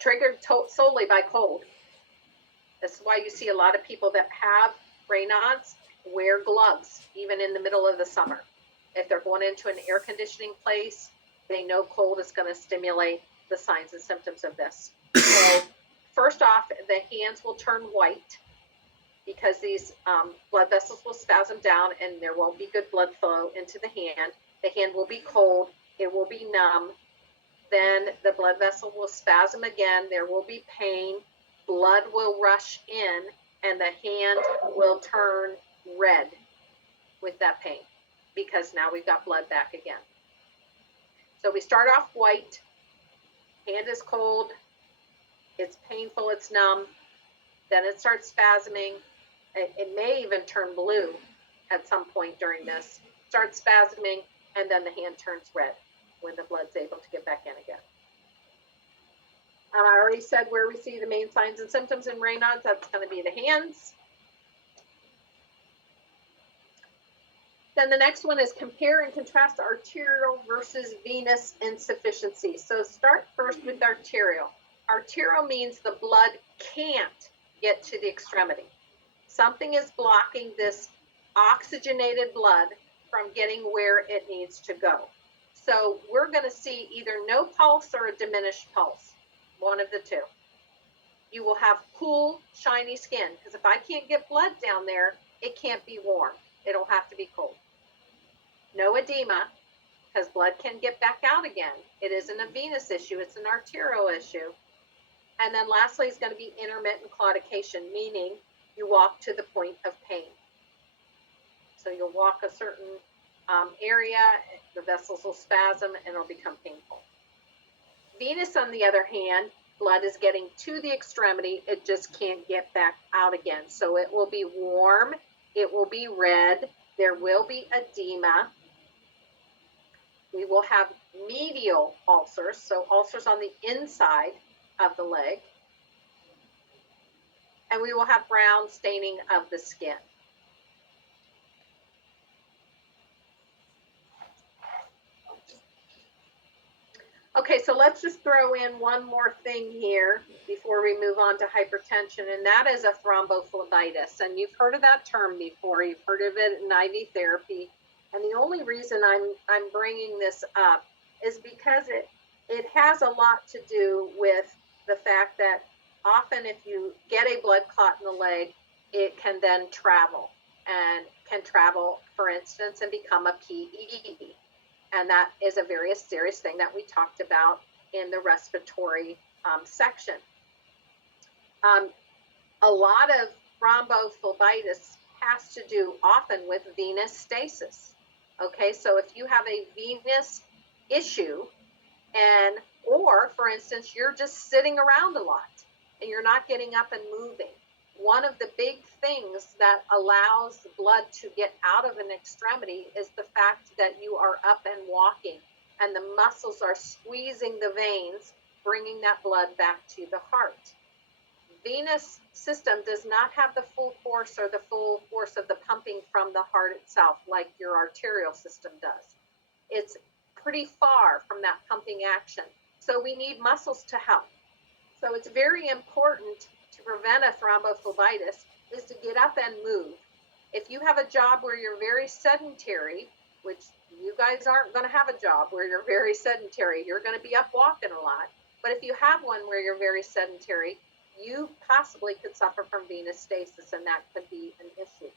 triggered solely by cold. This is why you see a lot of people that have Raynaud's wear gloves, even in the middle of the summer. If they're going into an air conditioning place, they know cold is going to stimulate the signs and symptoms of this. So first off, the hands will turn white because these blood vessels will spasm down and there won't be good blood flow into the hand. The hand will be cold. It will be numb. Then the blood vessel will spasm again. There will be pain. Blood will rush in and the hand will turn red with that pain because now we've got blood back again. So we start off white. Hand is cold. It's painful. It's numb. Then it starts spasming. It may even turn blue at some point during this. Starts spasming, and then the hand turns red when the blood's able to get back in again. I already said where we see the main signs and symptoms in Raynaud's. That's going to be the hands. Then the next one is compare and contrast arterial versus venous insufficiency. So start first with arterial. Arterial means the blood can't get to the extremity. Something is blocking this oxygenated blood from getting where it needs to go. So we're going to see either no pulse or a diminished pulse, one of the two. You will have cool, shiny skin, because if I can't get blood down there, it can't be warm. It'll have to be cold. No edema, because blood can get back out again. It isn't a venous issue, it's an arterial issue. And then lastly is going to be intermittent claudication, meaning you walk to the point of pain. So you'll walk a certain area, the vessels will spasm, and it'll become painful. Venous, on the other hand, blood is getting to the extremity, it just can't get back out again. So it will be warm, it will be red, there will be edema. We will have medial ulcers, so ulcers on the inside of the leg. And we will have brown staining of the skin. Okay, so let's just throw in one more thing here before we move on to hypertension, and that is a thrombophlebitis. And you've heard of that term before. You've heard of it in IV therapy. And the only reason I'm bringing this up is because It has a lot to do with the fact that often if you get a blood clot in the leg, it can then travel and can travel, for instance, and become a PE. And that is a very serious thing that we talked about in the respiratory section. A lot of thrombophlebitis has to do often with venous stasis. Okay, so if you have a venous issue, and or for instance you're just sitting around a lot and you're not getting up and moving, one of the big things that allows blood to get out of an extremity is the fact that you are up and walking and the muscles are squeezing the veins, bringing that blood back to the heart. Venous system does not have the full force or the full force of the pumping from the heart itself like your arterial system does. It's pretty far from that pumping action. So we need muscles to help. So it's very important to prevent a thrombophlebitis is to get up and move. If you have a job where you're very sedentary, which you guys aren't going to have a job where you're very sedentary, you're going to be up walking a lot. But if you have one where you're very sedentary, you possibly could suffer from venous stasis, and that could be an issue.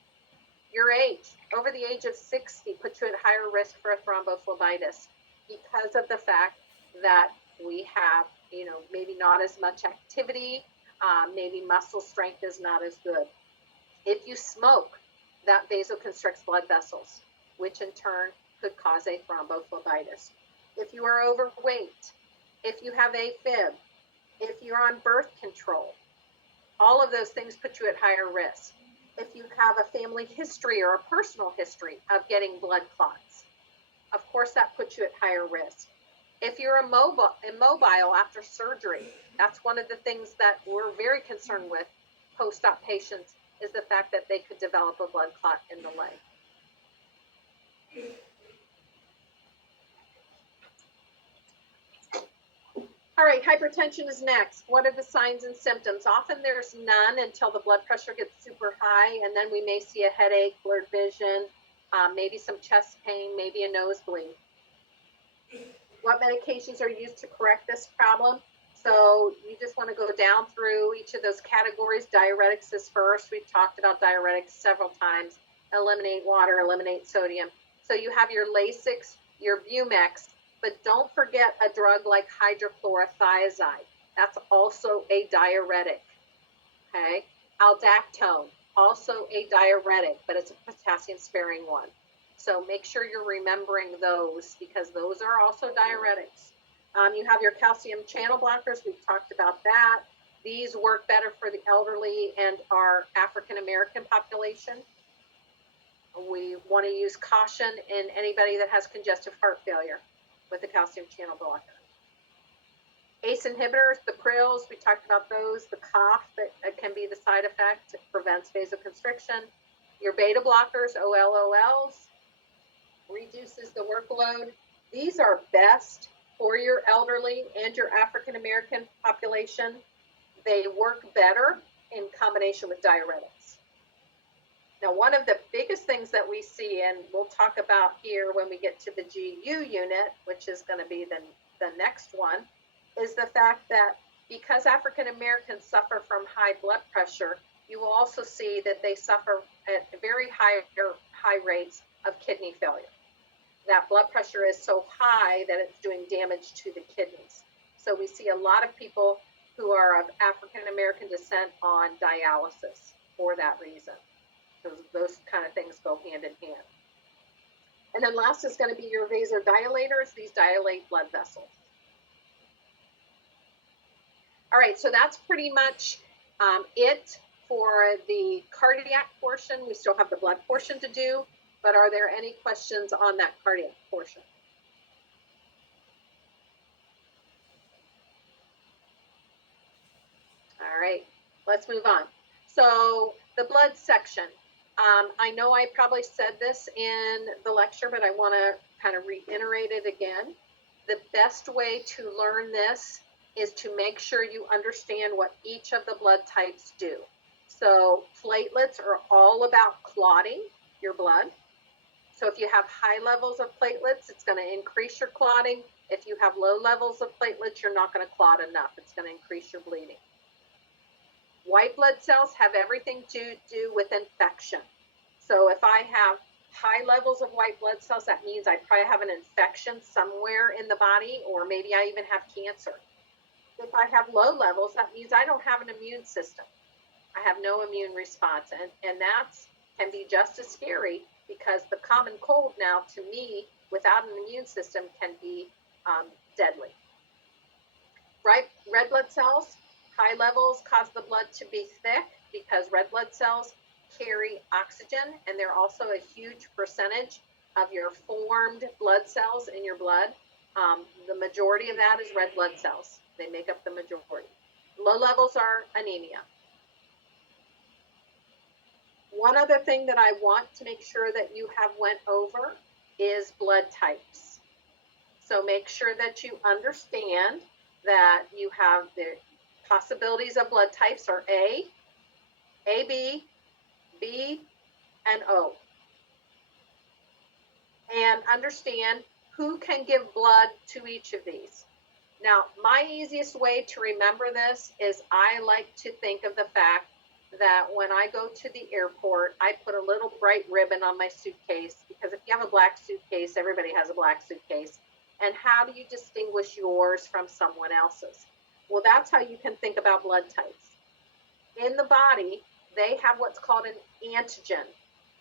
Your age, over the age of 60, puts you at higher risk for a thrombophlebitis because of the fact that we have, maybe not as much activity, maybe muscle strength is not as good. If you smoke, that vasoconstricts blood vessels, which in turn could cause a thrombophlebitis. If you are overweight, if you have AFib, if you're on birth control, all of those things put you at higher risk. If you have a family history or a personal history of getting blood clots, of course that puts you at higher risk. If you're immobile after surgery, that's one of the things that we're very concerned with post-op patients is the fact that they could develop a blood clot in the leg. All right, hypertension is next. What are the signs and symptoms? Often there's none until the blood pressure gets super high, and then we may see a headache, blurred vision, maybe some chest pain, maybe a nosebleed. What medications are used to correct this problem? So you just want to go down through each of those categories. Diuretics is first. We've talked about diuretics several times. Eliminate water, eliminate sodium. So you have your Lasix, your Bumex, but don't forget a drug like hydrochlorothiazide. That's also a diuretic. Okay, aldactone, also a diuretic, but it's a potassium-sparing one. So make sure you're remembering those because those are also diuretics. You have your calcium channel blockers. We've talked about that. These work better for the elderly and our African-American population. We want to use caution in anybody that has congestive heart failure with the calcium channel blocker. ACE inhibitors, the prills, we talked about those. The cough that can be the side effect, it prevents vasoconstriction. Your beta blockers, OLOLs, reduces the workload. These are best for your elderly and your African American population. They work better in combination with diuretics. Now, one of the biggest things that we see, and we'll talk about here when we get to the GU unit, which is going to be the next one, is the fact that because African Americans suffer from high blood pressure, you will also see that they suffer at very high rates of kidney failure. That blood pressure is so high that it's doing damage to the kidneys. So we see a lot of people who are of African American descent on dialysis for that reason. Those kind of things go hand in hand. And then last is going to be your vasodilators. These dilate blood vessels. All right, so that's pretty much it for the cardiac portion. We still have the blood portion to do, but are there any questions on that cardiac portion? All right, let's move on. So the blood section. I know I probably said this in the lecture, but I want to kind of reiterate it again. The best way to learn this is to make sure you understand what each of the blood types do. So platelets are all about clotting your blood. So if you have high levels of platelets, it's going to increase your clotting. If you have low levels of platelets, you're not going to clot enough. It's going to increase your bleeding. White blood cells have everything to do with infection. So if I have high levels of white blood cells, that means I probably have an infection somewhere in the body, or maybe I even have cancer. If I have low levels, that means I don't have an immune system. I have no immune response, and that can be just as scary, because the common cold now, to me, without an immune system, can be deadly. Red blood cells, high levels cause the blood to be thick because red blood cells carry oxygen, and they're also a huge percentage of your formed blood cells in your blood. The majority of that is red blood cells. They make up the majority. Low levels are anemia. One other thing that I want to make sure that you have went over is blood types. So make sure that you understand that you have the possibilities of blood types are A, AB, B, and O. And understand who can give blood to each of these. Now, my easiest way to remember this is I like to think of the fact that when I go to the airport, I put a little bright ribbon on my suitcase, because if you have a black suitcase, everybody has a black suitcase. And how do you distinguish yours from someone else's? Well, that's how you can think about blood types. In the body, they have what's called an antigen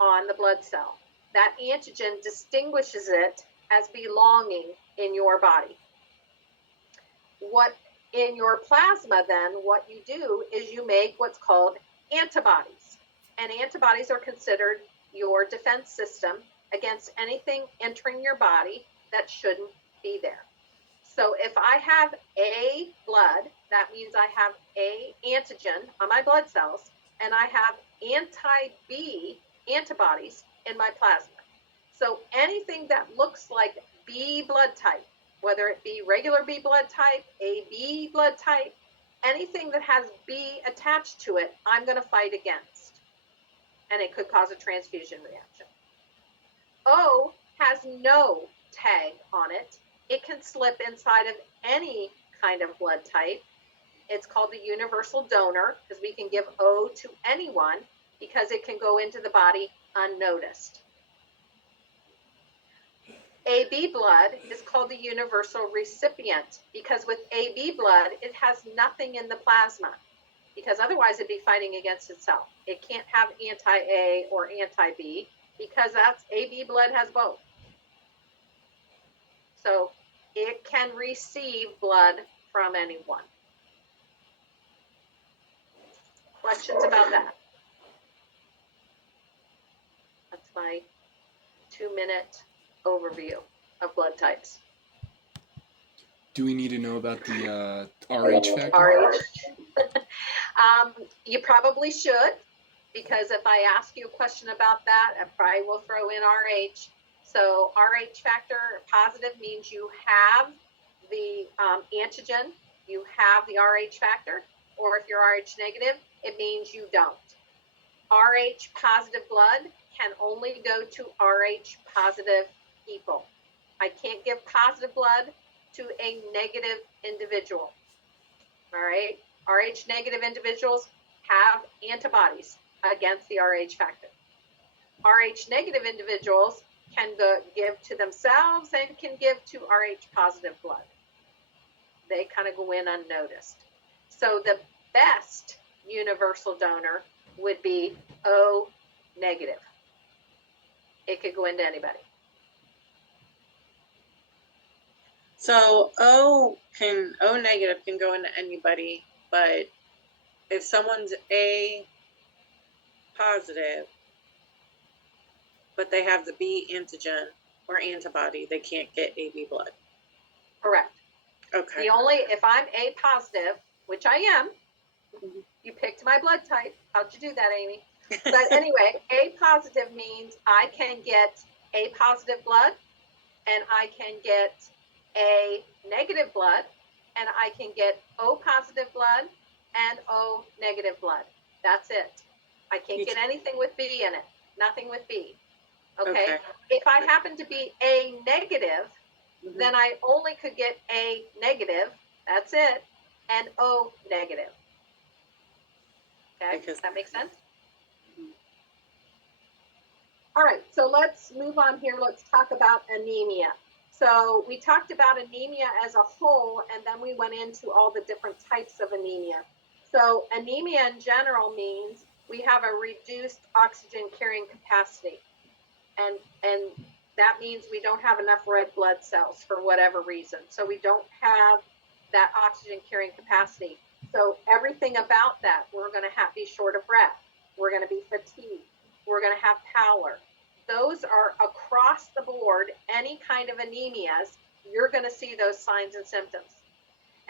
on the blood cell. That antigen distinguishes it as belonging in your body. What in your plasma, then, what you do is you make what's called antibodies. And antibodies are considered your defense system against anything entering your body that shouldn't be there. So if I have A blood, that means I have A antigen on my blood cells, and I have anti-B antibodies in my plasma. So anything that looks like B blood type, whether it be regular B blood type, AB blood type, anything that has B attached to it, I'm going to fight against. And it could cause a transfusion reaction. O has no tag on it. It can slip inside of any kind of blood type. It's called the universal donor, because we can give O to anyone, because it can go into the body unnoticed. AB blood is called the universal recipient, because with AB blood, it has nothing in the plasma, because otherwise it'd be fighting against itself. It can't have anti-A or anti-B, because that's AB blood has both. So it can receive blood from anyone. Questions about that? That's my 2-minute overview of blood types. Do we need to know about the RH factor? RH. You probably should, because if I ask you a question about that, I probably will throw in RH. So RH factor positive means you have the antigen, you have the RH factor, or if you're RH negative, it means you don't. RH positive blood can only go to RH positive people. I can't give positive blood to a negative individual. All right? RH negative individuals have antibodies against the RH factor. RH negative individuals can give to themselves and can give to RH positive blood. They kind of go in unnoticed. So the best universal donor would be O negative. It could go into anybody. So O negative can go into anybody, but if someone's A positive, but they have the B antigen or antibody, they can't get AB blood. Correct. Okay. If I'm A positive, which I am, you picked my blood type. How'd you do that, Amy? But anyway, A positive means I can get A positive blood, and I can get A negative blood, and I can get O positive blood and O negative blood. That's it. I can't get anything with B in it. Nothing with B. Okay? If I happen to be A negative, then I only could get A negative, that's it, and O negative. Okay, Because- does that make sense? All right, so let's move on here. Let's talk about anemia. So we talked about anemia as a whole, and then we went into all the different types of anemia. So anemia in general means we have a reduced oxygen carrying capacity. And that means we don't have enough red blood cells for whatever reason. So we don't have that oxygen carrying capacity. So everything about that, we're going to be short of breath. We're going to be fatigued. We're going to have pallor. Those are across the board. Any kind of anemias, you're going to see those signs and symptoms.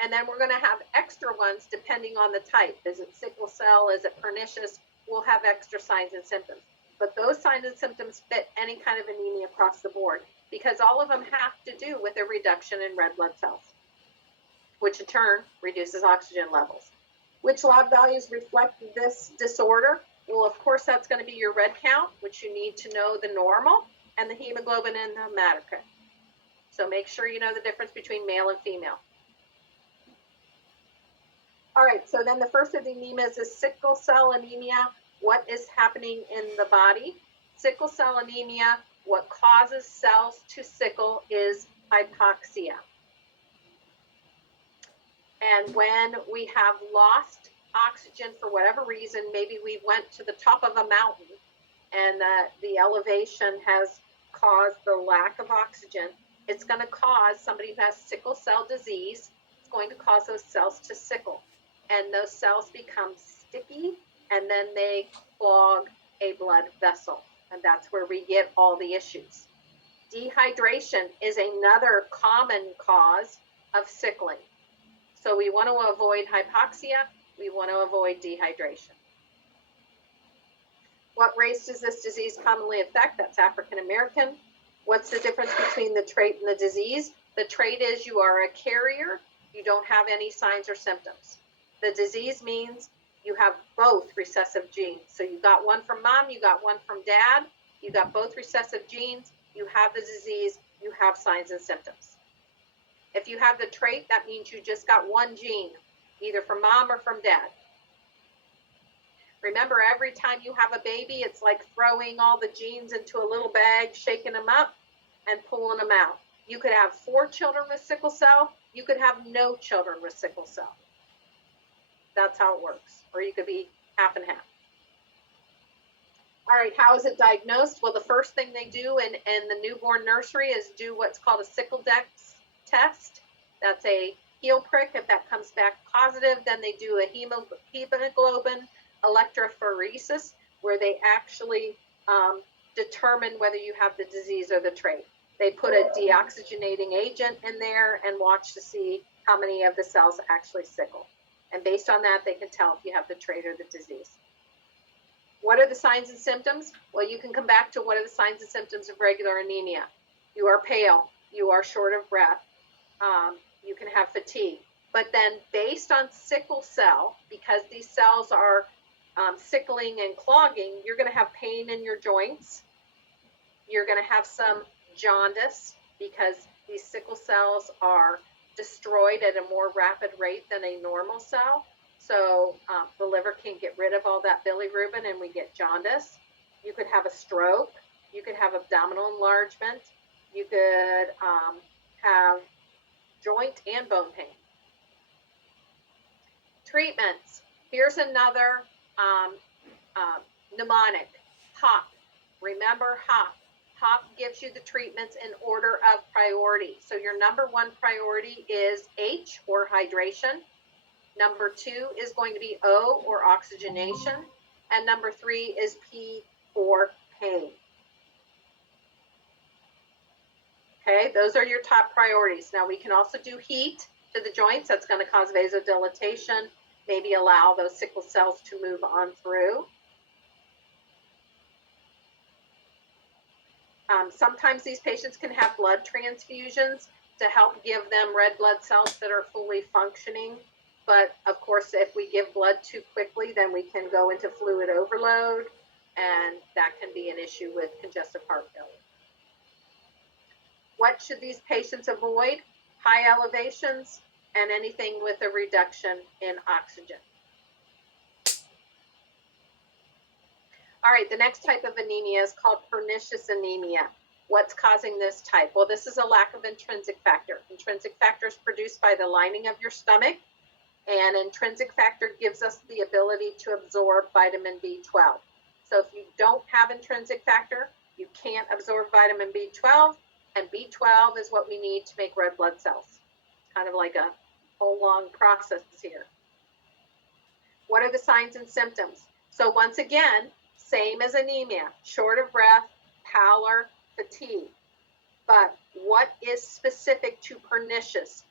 And then we're going to have extra ones depending on the type. Is it sickle cell? Is it pernicious? We'll have extra signs and symptoms. But those signs and symptoms fit any kind of anemia across the board because all of them have to do with a reduction in red blood cells, which in turn reduces oxygen levels. Which lab values reflect this disorder? Well, of course, that's going to be your red count, which you need to know the normal, and the hemoglobin and the hematocrit. So make sure you know the difference between male and female. All right, so then the first of the anemias is sickle cell anemia. What is happening in the body? Sickle cell anemia, what causes cells to sickle is hypoxia. And when we have lost oxygen for whatever reason, maybe we went to the top of a mountain and the elevation has caused the lack of oxygen, it's going to cause somebody who has sickle cell disease, it's going to cause those cells to sickle. And those cells become sticky and then they clog a blood vessel. And that's where we get all the issues. Dehydration is another common cause of sickling. So we want to avoid hypoxia. We want to avoid dehydration. What race does this disease commonly affect? That's African American. What's the difference between the trait and the disease? The trait is you are a carrier. You don't have any signs or symptoms. The disease means you have both recessive genes. So you got one from mom, you got one from dad, you got both recessive genes, you have the disease, you have signs and symptoms. If you have the trait, that means you just got one gene, either from mom or from dad. Remember, every time you have a baby, it's like throwing all the genes into a little bag, shaking them up and pulling them out. You could have 4 children with sickle cell. You could have no children with sickle cell. That's how it works. Or you could be half and half. All right, how is it diagnosed? Well, the first thing they do in the newborn nursery is do what's called a sickle dex test. That's a heel prick. If that comes back positive, then they do a hemoglobin electrophoresis, where they actually determine whether you have the disease or the trait. They put a deoxygenating agent in there and watch to see how many of the cells actually sickle. And based on that, they can tell if you have the trait or the disease. What are the signs and symptoms? Well, you can come back to what are the signs and symptoms of regular anemia. You are pale. You are short of breath. You can have fatigue. But then based on sickle cell, because these cells are sickling and clogging, you're going to have pain in your joints. You're going to have some jaundice because these sickle cells are destroyed at a more rapid rate than a normal cell. So the liver can't get rid of all that bilirubin and we get jaundice. You could have a stroke. You could have abdominal enlargement. You could have joint and bone pain. Treatments. Here's another mnemonic. HOP. Remember HOP. HOP gives you the treatments in order of priority. So your number 1 priority is H, or hydration. Number 2 is going to be O, or oxygenation. And number 3 is P, for pain. Okay, those are your top priorities. Now we can also do heat to the joints. That's going to cause vasodilatation, maybe allow those sickle cells to move on through. Sometimes these patients can have blood transfusions to help give them red blood cells that are fully functioning. But of course, if we give blood too quickly, then we can go into fluid overload, and that can be an issue with congestive heart failure. What should these patients avoid? High elevations and anything with a reduction in oxygen. All right, the next type of anemia is called pernicious anemia. What's causing this type? Well, this is a lack of intrinsic factor. Intrinsic factor is produced by the lining of your stomach, and intrinsic factor gives us the ability to absorb vitamin B12. So if you don't have intrinsic factor, you can't absorb vitamin B12, and B12 is what we need to make red blood cells. Kind of like a whole long process here. What are the signs and symptoms? So once again, same as anemia, short of breath, pallor, fatigue. But what is specific to pernicious?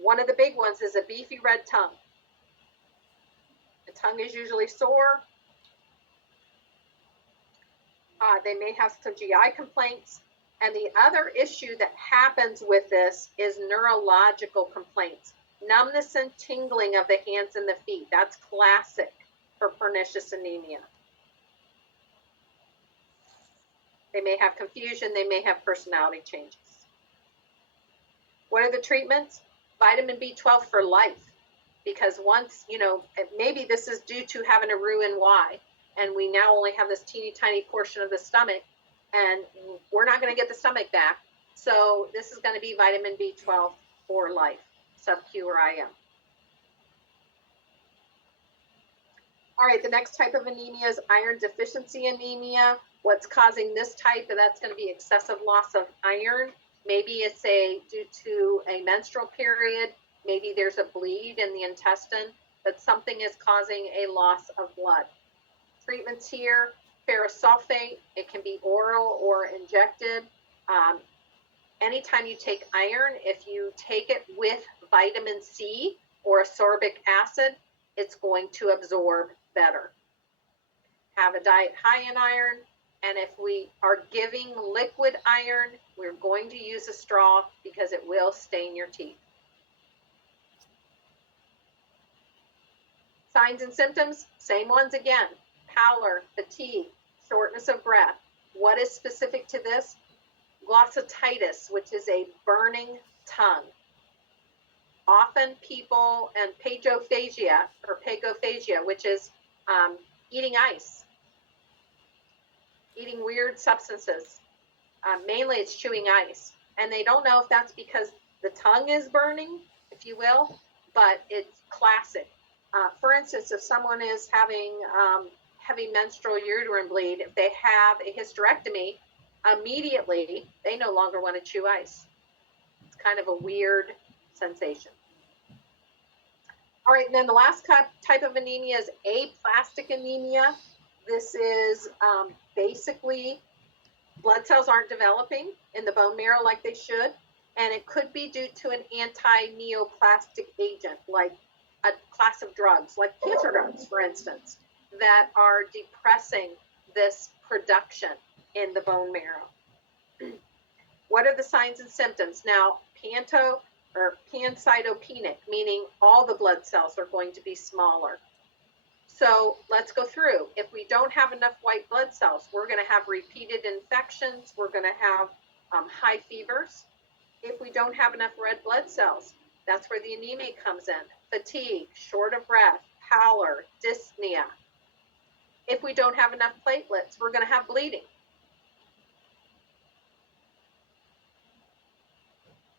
One of the big ones is a beefy red tongue. The tongue is usually sore. They may have some GI complaints. And the other issue that happens with this is neurological complaints. Numbness and tingling of the hands and the feet. That's classic for pernicious anemia. They may have confusion. They may have personality changes. What are the treatments? Vitamin B12 for life. Because once, maybe this is due to having a Roux-en-Y, and we now only have this teeny tiny portion of the stomach, and we're not going to get the stomach back. So this is going to be vitamin B12 for life, sub-Q or IM. All right, the next type of anemia is iron deficiency anemia. What's causing this type? And that's going to be excessive loss of iron. Maybe it's due to a menstrual period. Maybe there's a bleed in the intestine, but something is causing a loss of blood. Treatments here, ferrous sulfate. It can be oral or injected. Anytime you take iron, if you take it with vitamin C or ascorbic acid, it's going to absorb better. Have a diet high in iron, and if we are giving liquid iron, we're going to use a straw because it will stain your teeth. Signs and symptoms, same ones again. Pallor, fatigue, shortness of breath. What is specific to this? Glossitis, which is a burning tongue. Often people, and pagophagia, which is eating ice, eating weird substances. Mainly it's chewing ice. And they don't know if that's because the tongue is burning, if you will, but it's classic. For instance, if someone is having heavy menstrual uterine bleed, if they have a hysterectomy, immediately they no longer want to chew ice. It's kind of a weird sensation. All right, and then the last type of anemia is aplastic anemia. This is basically blood cells aren't developing in the bone marrow like they should, and it could be due to an anti-neoplastic agent, like a class of drugs, like cancer drugs, for instance, that are depressing this production in the bone marrow. What are the signs and symptoms? Now, pancytopenic, meaning all the blood cells are going to be smaller. So let's go through. If we don't have enough white blood cells, we're going to have repeated infections. We're going to have high fevers. If we don't have enough red blood cells, that's where the anemia comes in. Fatigue, short of breath, pallor, dyspnea. If we don't have enough platelets, we're going to have bleeding.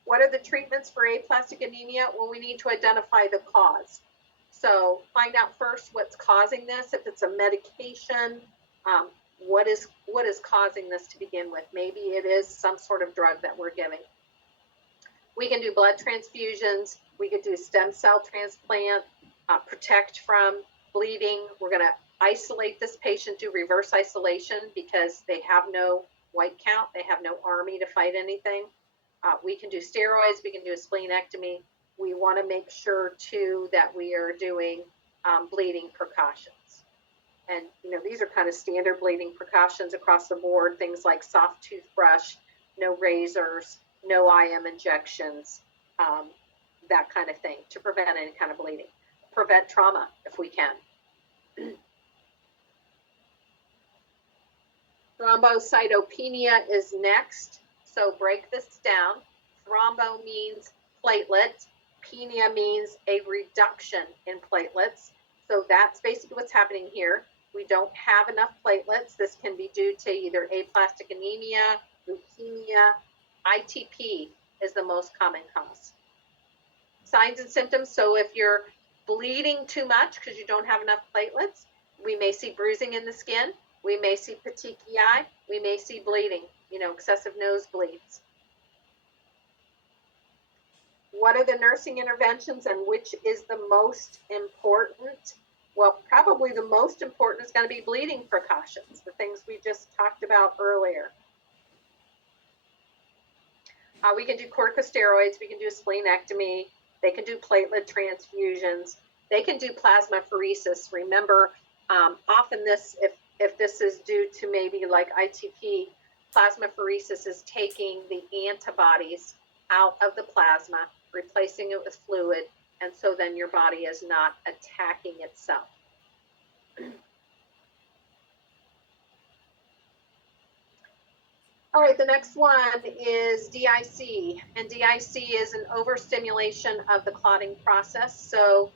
What are the treatments for aplastic anemia? Well, we need to identify the cause. So find out first what's causing this. If it's a medication, what is causing this to begin with? Maybe it is some sort of drug that we're giving. We can do blood transfusions. We could do stem cell transplant, protect from bleeding. We're going to isolate this patient, do reverse isolation because they have no white count. They have no army to fight anything. We can do steroids. We can do a splenectomy. We want to make sure, too, that we are doing bleeding precautions. And, these are kind of standard bleeding precautions across the board, things like soft toothbrush, no razors, no IM injections, that kind of thing to prevent any kind of bleeding. Prevent trauma if we can. Thrombocytopenia is next. So break this down. Thrombo means platelet. Penia means a reduction in platelets. So that's basically what's happening here. We don't have enough platelets. This can be due to either aplastic anemia, leukemia. ITP is the most common cause. Signs and symptoms. So if you're bleeding too much because you don't have enough platelets, we may see bruising in the skin. We may see petechiae. We may see bleeding, excessive nosebleeds. What are the nursing interventions and which is the most important? Well, probably the most important is going to be bleeding precautions, the things we just talked about earlier. We can do corticosteroids, we can do a splenectomy, they can do platelet transfusions, they can do plasmapheresis. Remember, often if this is due to maybe like ITP, plasmapheresis is taking the antibodies out of the plasma, replacing it with fluid, and so then your body is not attacking itself. All right, the next one is DIC, and DIC is an overstimulation of the clotting process. So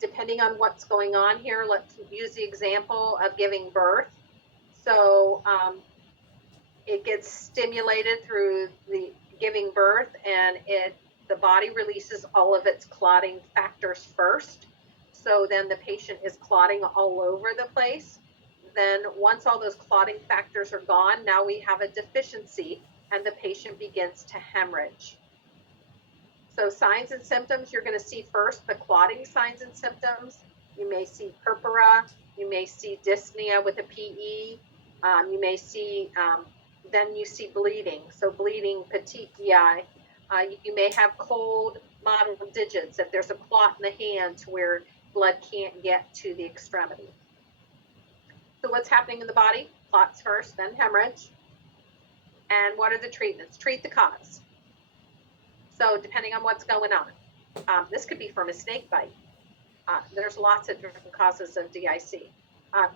depending on what's going on here, let's use the example of giving birth. So it gets stimulated through the giving birth, and the body releases all of its clotting factors first. So then the patient is clotting all over the place. Then once all those clotting factors are gone, now we have a deficiency and the patient begins to hemorrhage. So signs and symptoms, you're going to see first the clotting signs and symptoms. You may see purpura, you may see dyspnea with a PE, you may see, then you see bleeding. So bleeding, petechiae. You may have cold motile digits if there's a clot in the hand where blood can't get to the extremity. So what's happening in the body? Clots first, then hemorrhage. And what are the treatments? Treat the cause. So depending on what's going on. This could be from a snake bite. There's lots of different causes of DIC.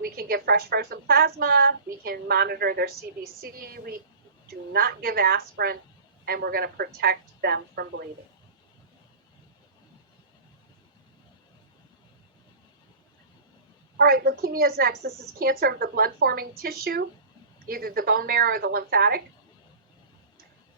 We can give fresh frozen plasma. We can monitor their CBC. We do not give aspirin, and we're going to protect them from bleeding. All right, leukemia is next. This is cancer of the blood-forming tissue, either the bone marrow or the lymphatic.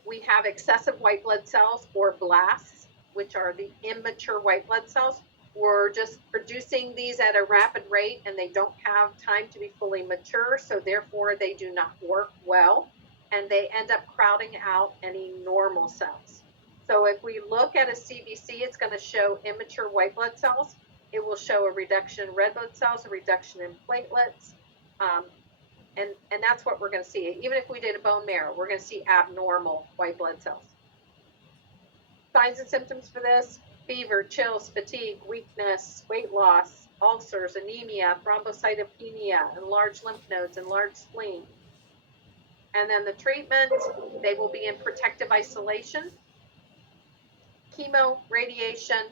We have excessive white blood cells or blasts, which are the immature white blood cells. We're just producing these at a rapid rate, and they don't have time to be fully mature, so therefore they do not work well, and they end up crowding out any normal cells. So if we look at a CBC, it's going to show immature white blood cells. It will show a reduction in red blood cells, a reduction in platelets, and that's what we're going to see. Even if we did a bone marrow, we're going to see abnormal white blood cells. Signs and symptoms for this: fever, chills, fatigue, weakness, weight loss, ulcers, anemia, thrombocytopenia, enlarged lymph nodes, enlarged spleen. And then the treatment, they will be in protective isolation, chemo, radiation,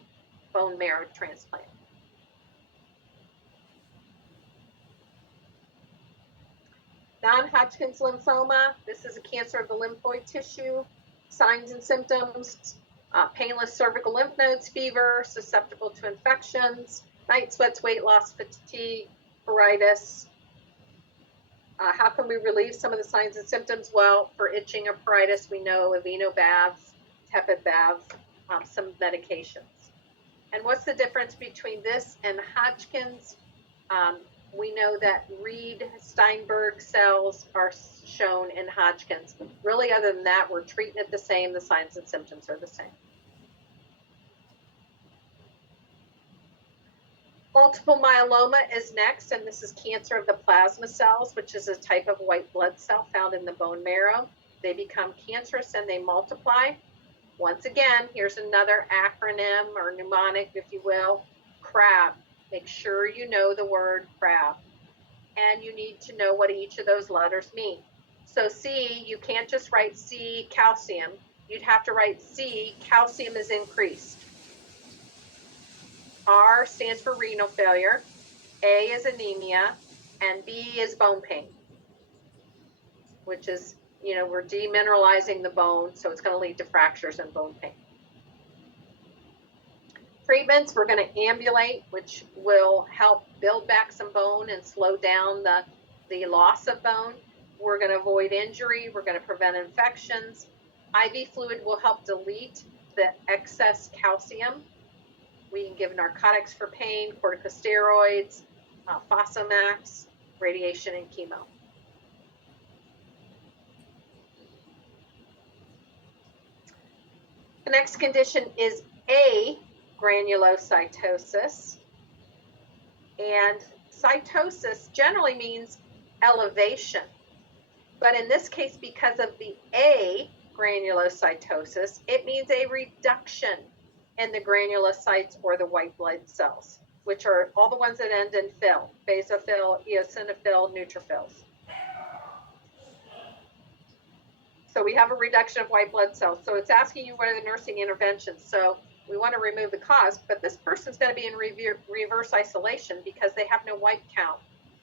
bone marrow transplant. Non-Hodgkin's lymphoma, this is a cancer of the lymphoid tissue. Signs and symptoms: painless cervical lymph nodes, fever, susceptible to infections, night sweats, weight loss, fatigue, pruritus. How can we relieve some of the signs and symptoms? Well, for itching or pruritus, we know Aveeno baths, tepid baths, some medications. And what's the difference between this and Hodgkin's? We know that Reed-Steinberg cells are shown in Hodgkin's. Really, other than that, we're treating it the same. The signs and symptoms are the same. Multiple myeloma is next, and this is cancer of the plasma cells, which is a type of white blood cell found in the bone marrow. They become cancerous and they multiply. Once again, here's another acronym or mnemonic, if you will: CRAB. Make sure you know the word CRAB, and you need to know what each of those letters mean. So C, you can't just write C, calcium. You'd have to write C, calcium is increased. R stands for renal failure, A is anemia, and B is bone pain, which is we're demineralizing the bone, so it's going to lead to fractures and bone pain. Treatments, we're going to ambulate, which will help build back some bone and slow down the loss of bone. We're going to avoid injury. We're going to prevent infections. IV fluid will help delete the excess calcium. We can give narcotics for pain, corticosteroids, Fosamax, radiation, and chemo. The next condition is agranulocytosis. And cytosis generally means elevation. But in this case, because of the agranulocytosis, it means a reduction in the granulocytes or the white blood cells, which are all the ones that end in phil, basophil, eosinophil, neutrophils. So we have a reduction of white blood cells. So it's asking you what are the nursing interventions. So we want to remove the cause, but this person's going to be in reverse isolation because they have no white count,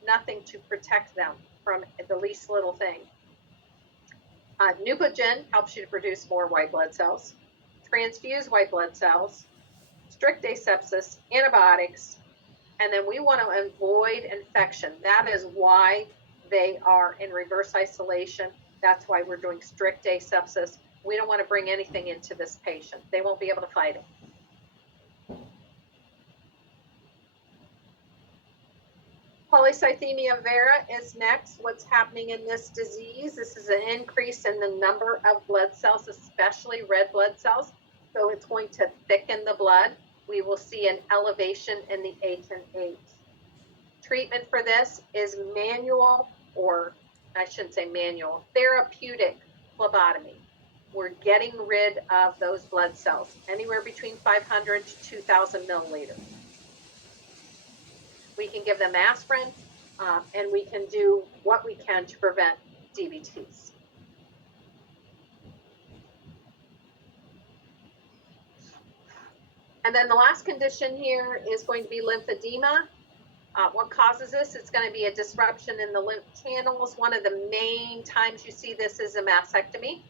nothing to protect them from the least little thing. Neupogen helps you to produce more white blood cells, transfuse white blood cells, strict asepsis, antibiotics, and then we want to avoid infection. That is why they are in reverse isolation. That's why we're doing strict asepsis. We don't want to bring anything into this patient. They won't be able to fight it. Polycythemia vera is next. What's happening in this disease? This is an increase in the number of blood cells, especially red blood cells. So it's going to thicken the blood. We will see an elevation in the H&H. Treatment for this is manual, or I shouldn't say manual, therapeutic phlebotomy. We're getting rid of those blood cells, anywhere between 500 to 2,000 milliliters. We can give them aspirin, and we can do what we can to prevent DVTs. And then the last condition here is going to be lymphedema. What causes this? It's going to be a disruption in the lymph channels. One of the main times you see this is a mastectomy,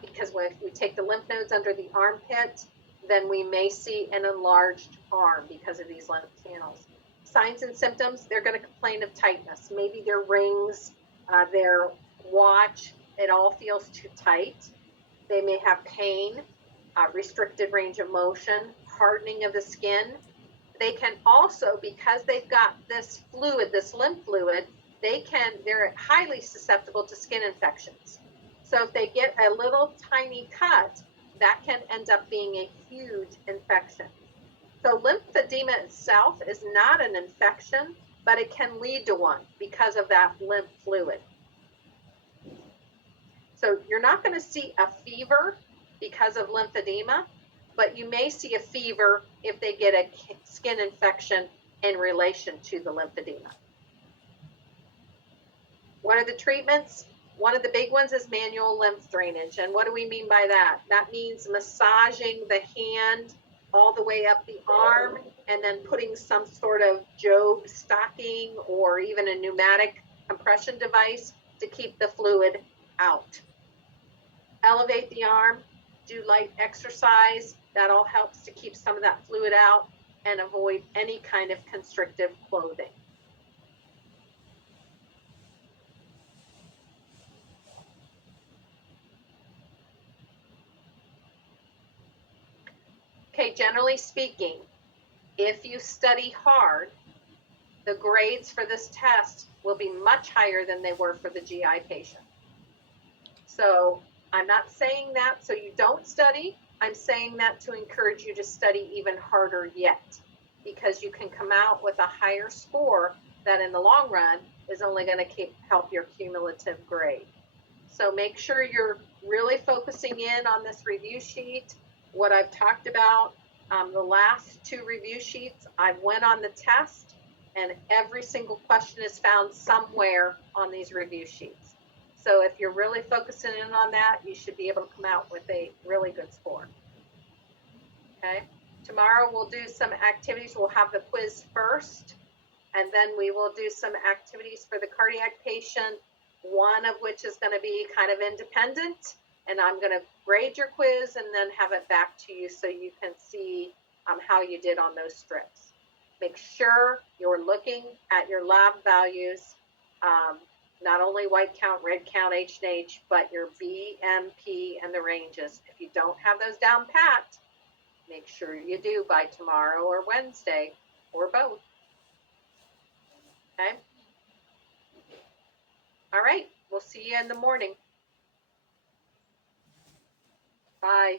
because if we take the lymph nodes under the armpit, then we may see an enlarged arm because of these lymph channels. Signs and symptoms, they're going to complain of tightness. Maybe their rings, their watch, it all feels too tight. They may have pain, restricted range of motion, hardening of the skin. They can also, because they've got this fluid, this lymph fluid, they're highly susceptible to skin infections. So if they get a little tiny cut, that can end up being a huge infection. So lymphedema itself is not an infection, but it can lead to one because of that lymph fluid. So you're not going to see a fever because of lymphedema, but you may see a fever if they get a skin infection in relation to the lymphedema. What are the treatments? One of the big ones is manual lymph drainage. And what do we mean by that? That means massaging the hand all the way up the arm and then putting some sort of Jobe stocking or even a pneumatic compression device to keep the fluid out. Elevate the arm, do light exercise. That all helps to keep some of that fluid out and avoid any kind of constrictive clothing. Okay, generally speaking, if you study hard, the grades for this test will be much higher than they were for the GI patient. So I'm not saying that so you don't study. I'm saying that to encourage you to study even harder yet, because you can come out with a higher score that in the long run is only going to help your cumulative grade. So make sure you're really focusing in on this review sheet. What I've talked about, the last two review sheets, I went on the test, and every single question is found somewhere on these review sheets. So if you're really focusing in on that, you should be able to come out with a really good score. Okay. Tomorrow we'll do some activities. We'll have the quiz first, and then we will do some activities for the cardiac patient one of which is going to be kind of independent, and I'm going to grade your quiz and then have it back to you so you can see how you did on those strips. Make sure you're looking at your lab values, not only white count, red count, H and H, but your BMP and the ranges. If you don't have those down pat, make sure you do by tomorrow or Wednesday or both. Okay? All right, we'll see you in the morning. Bye.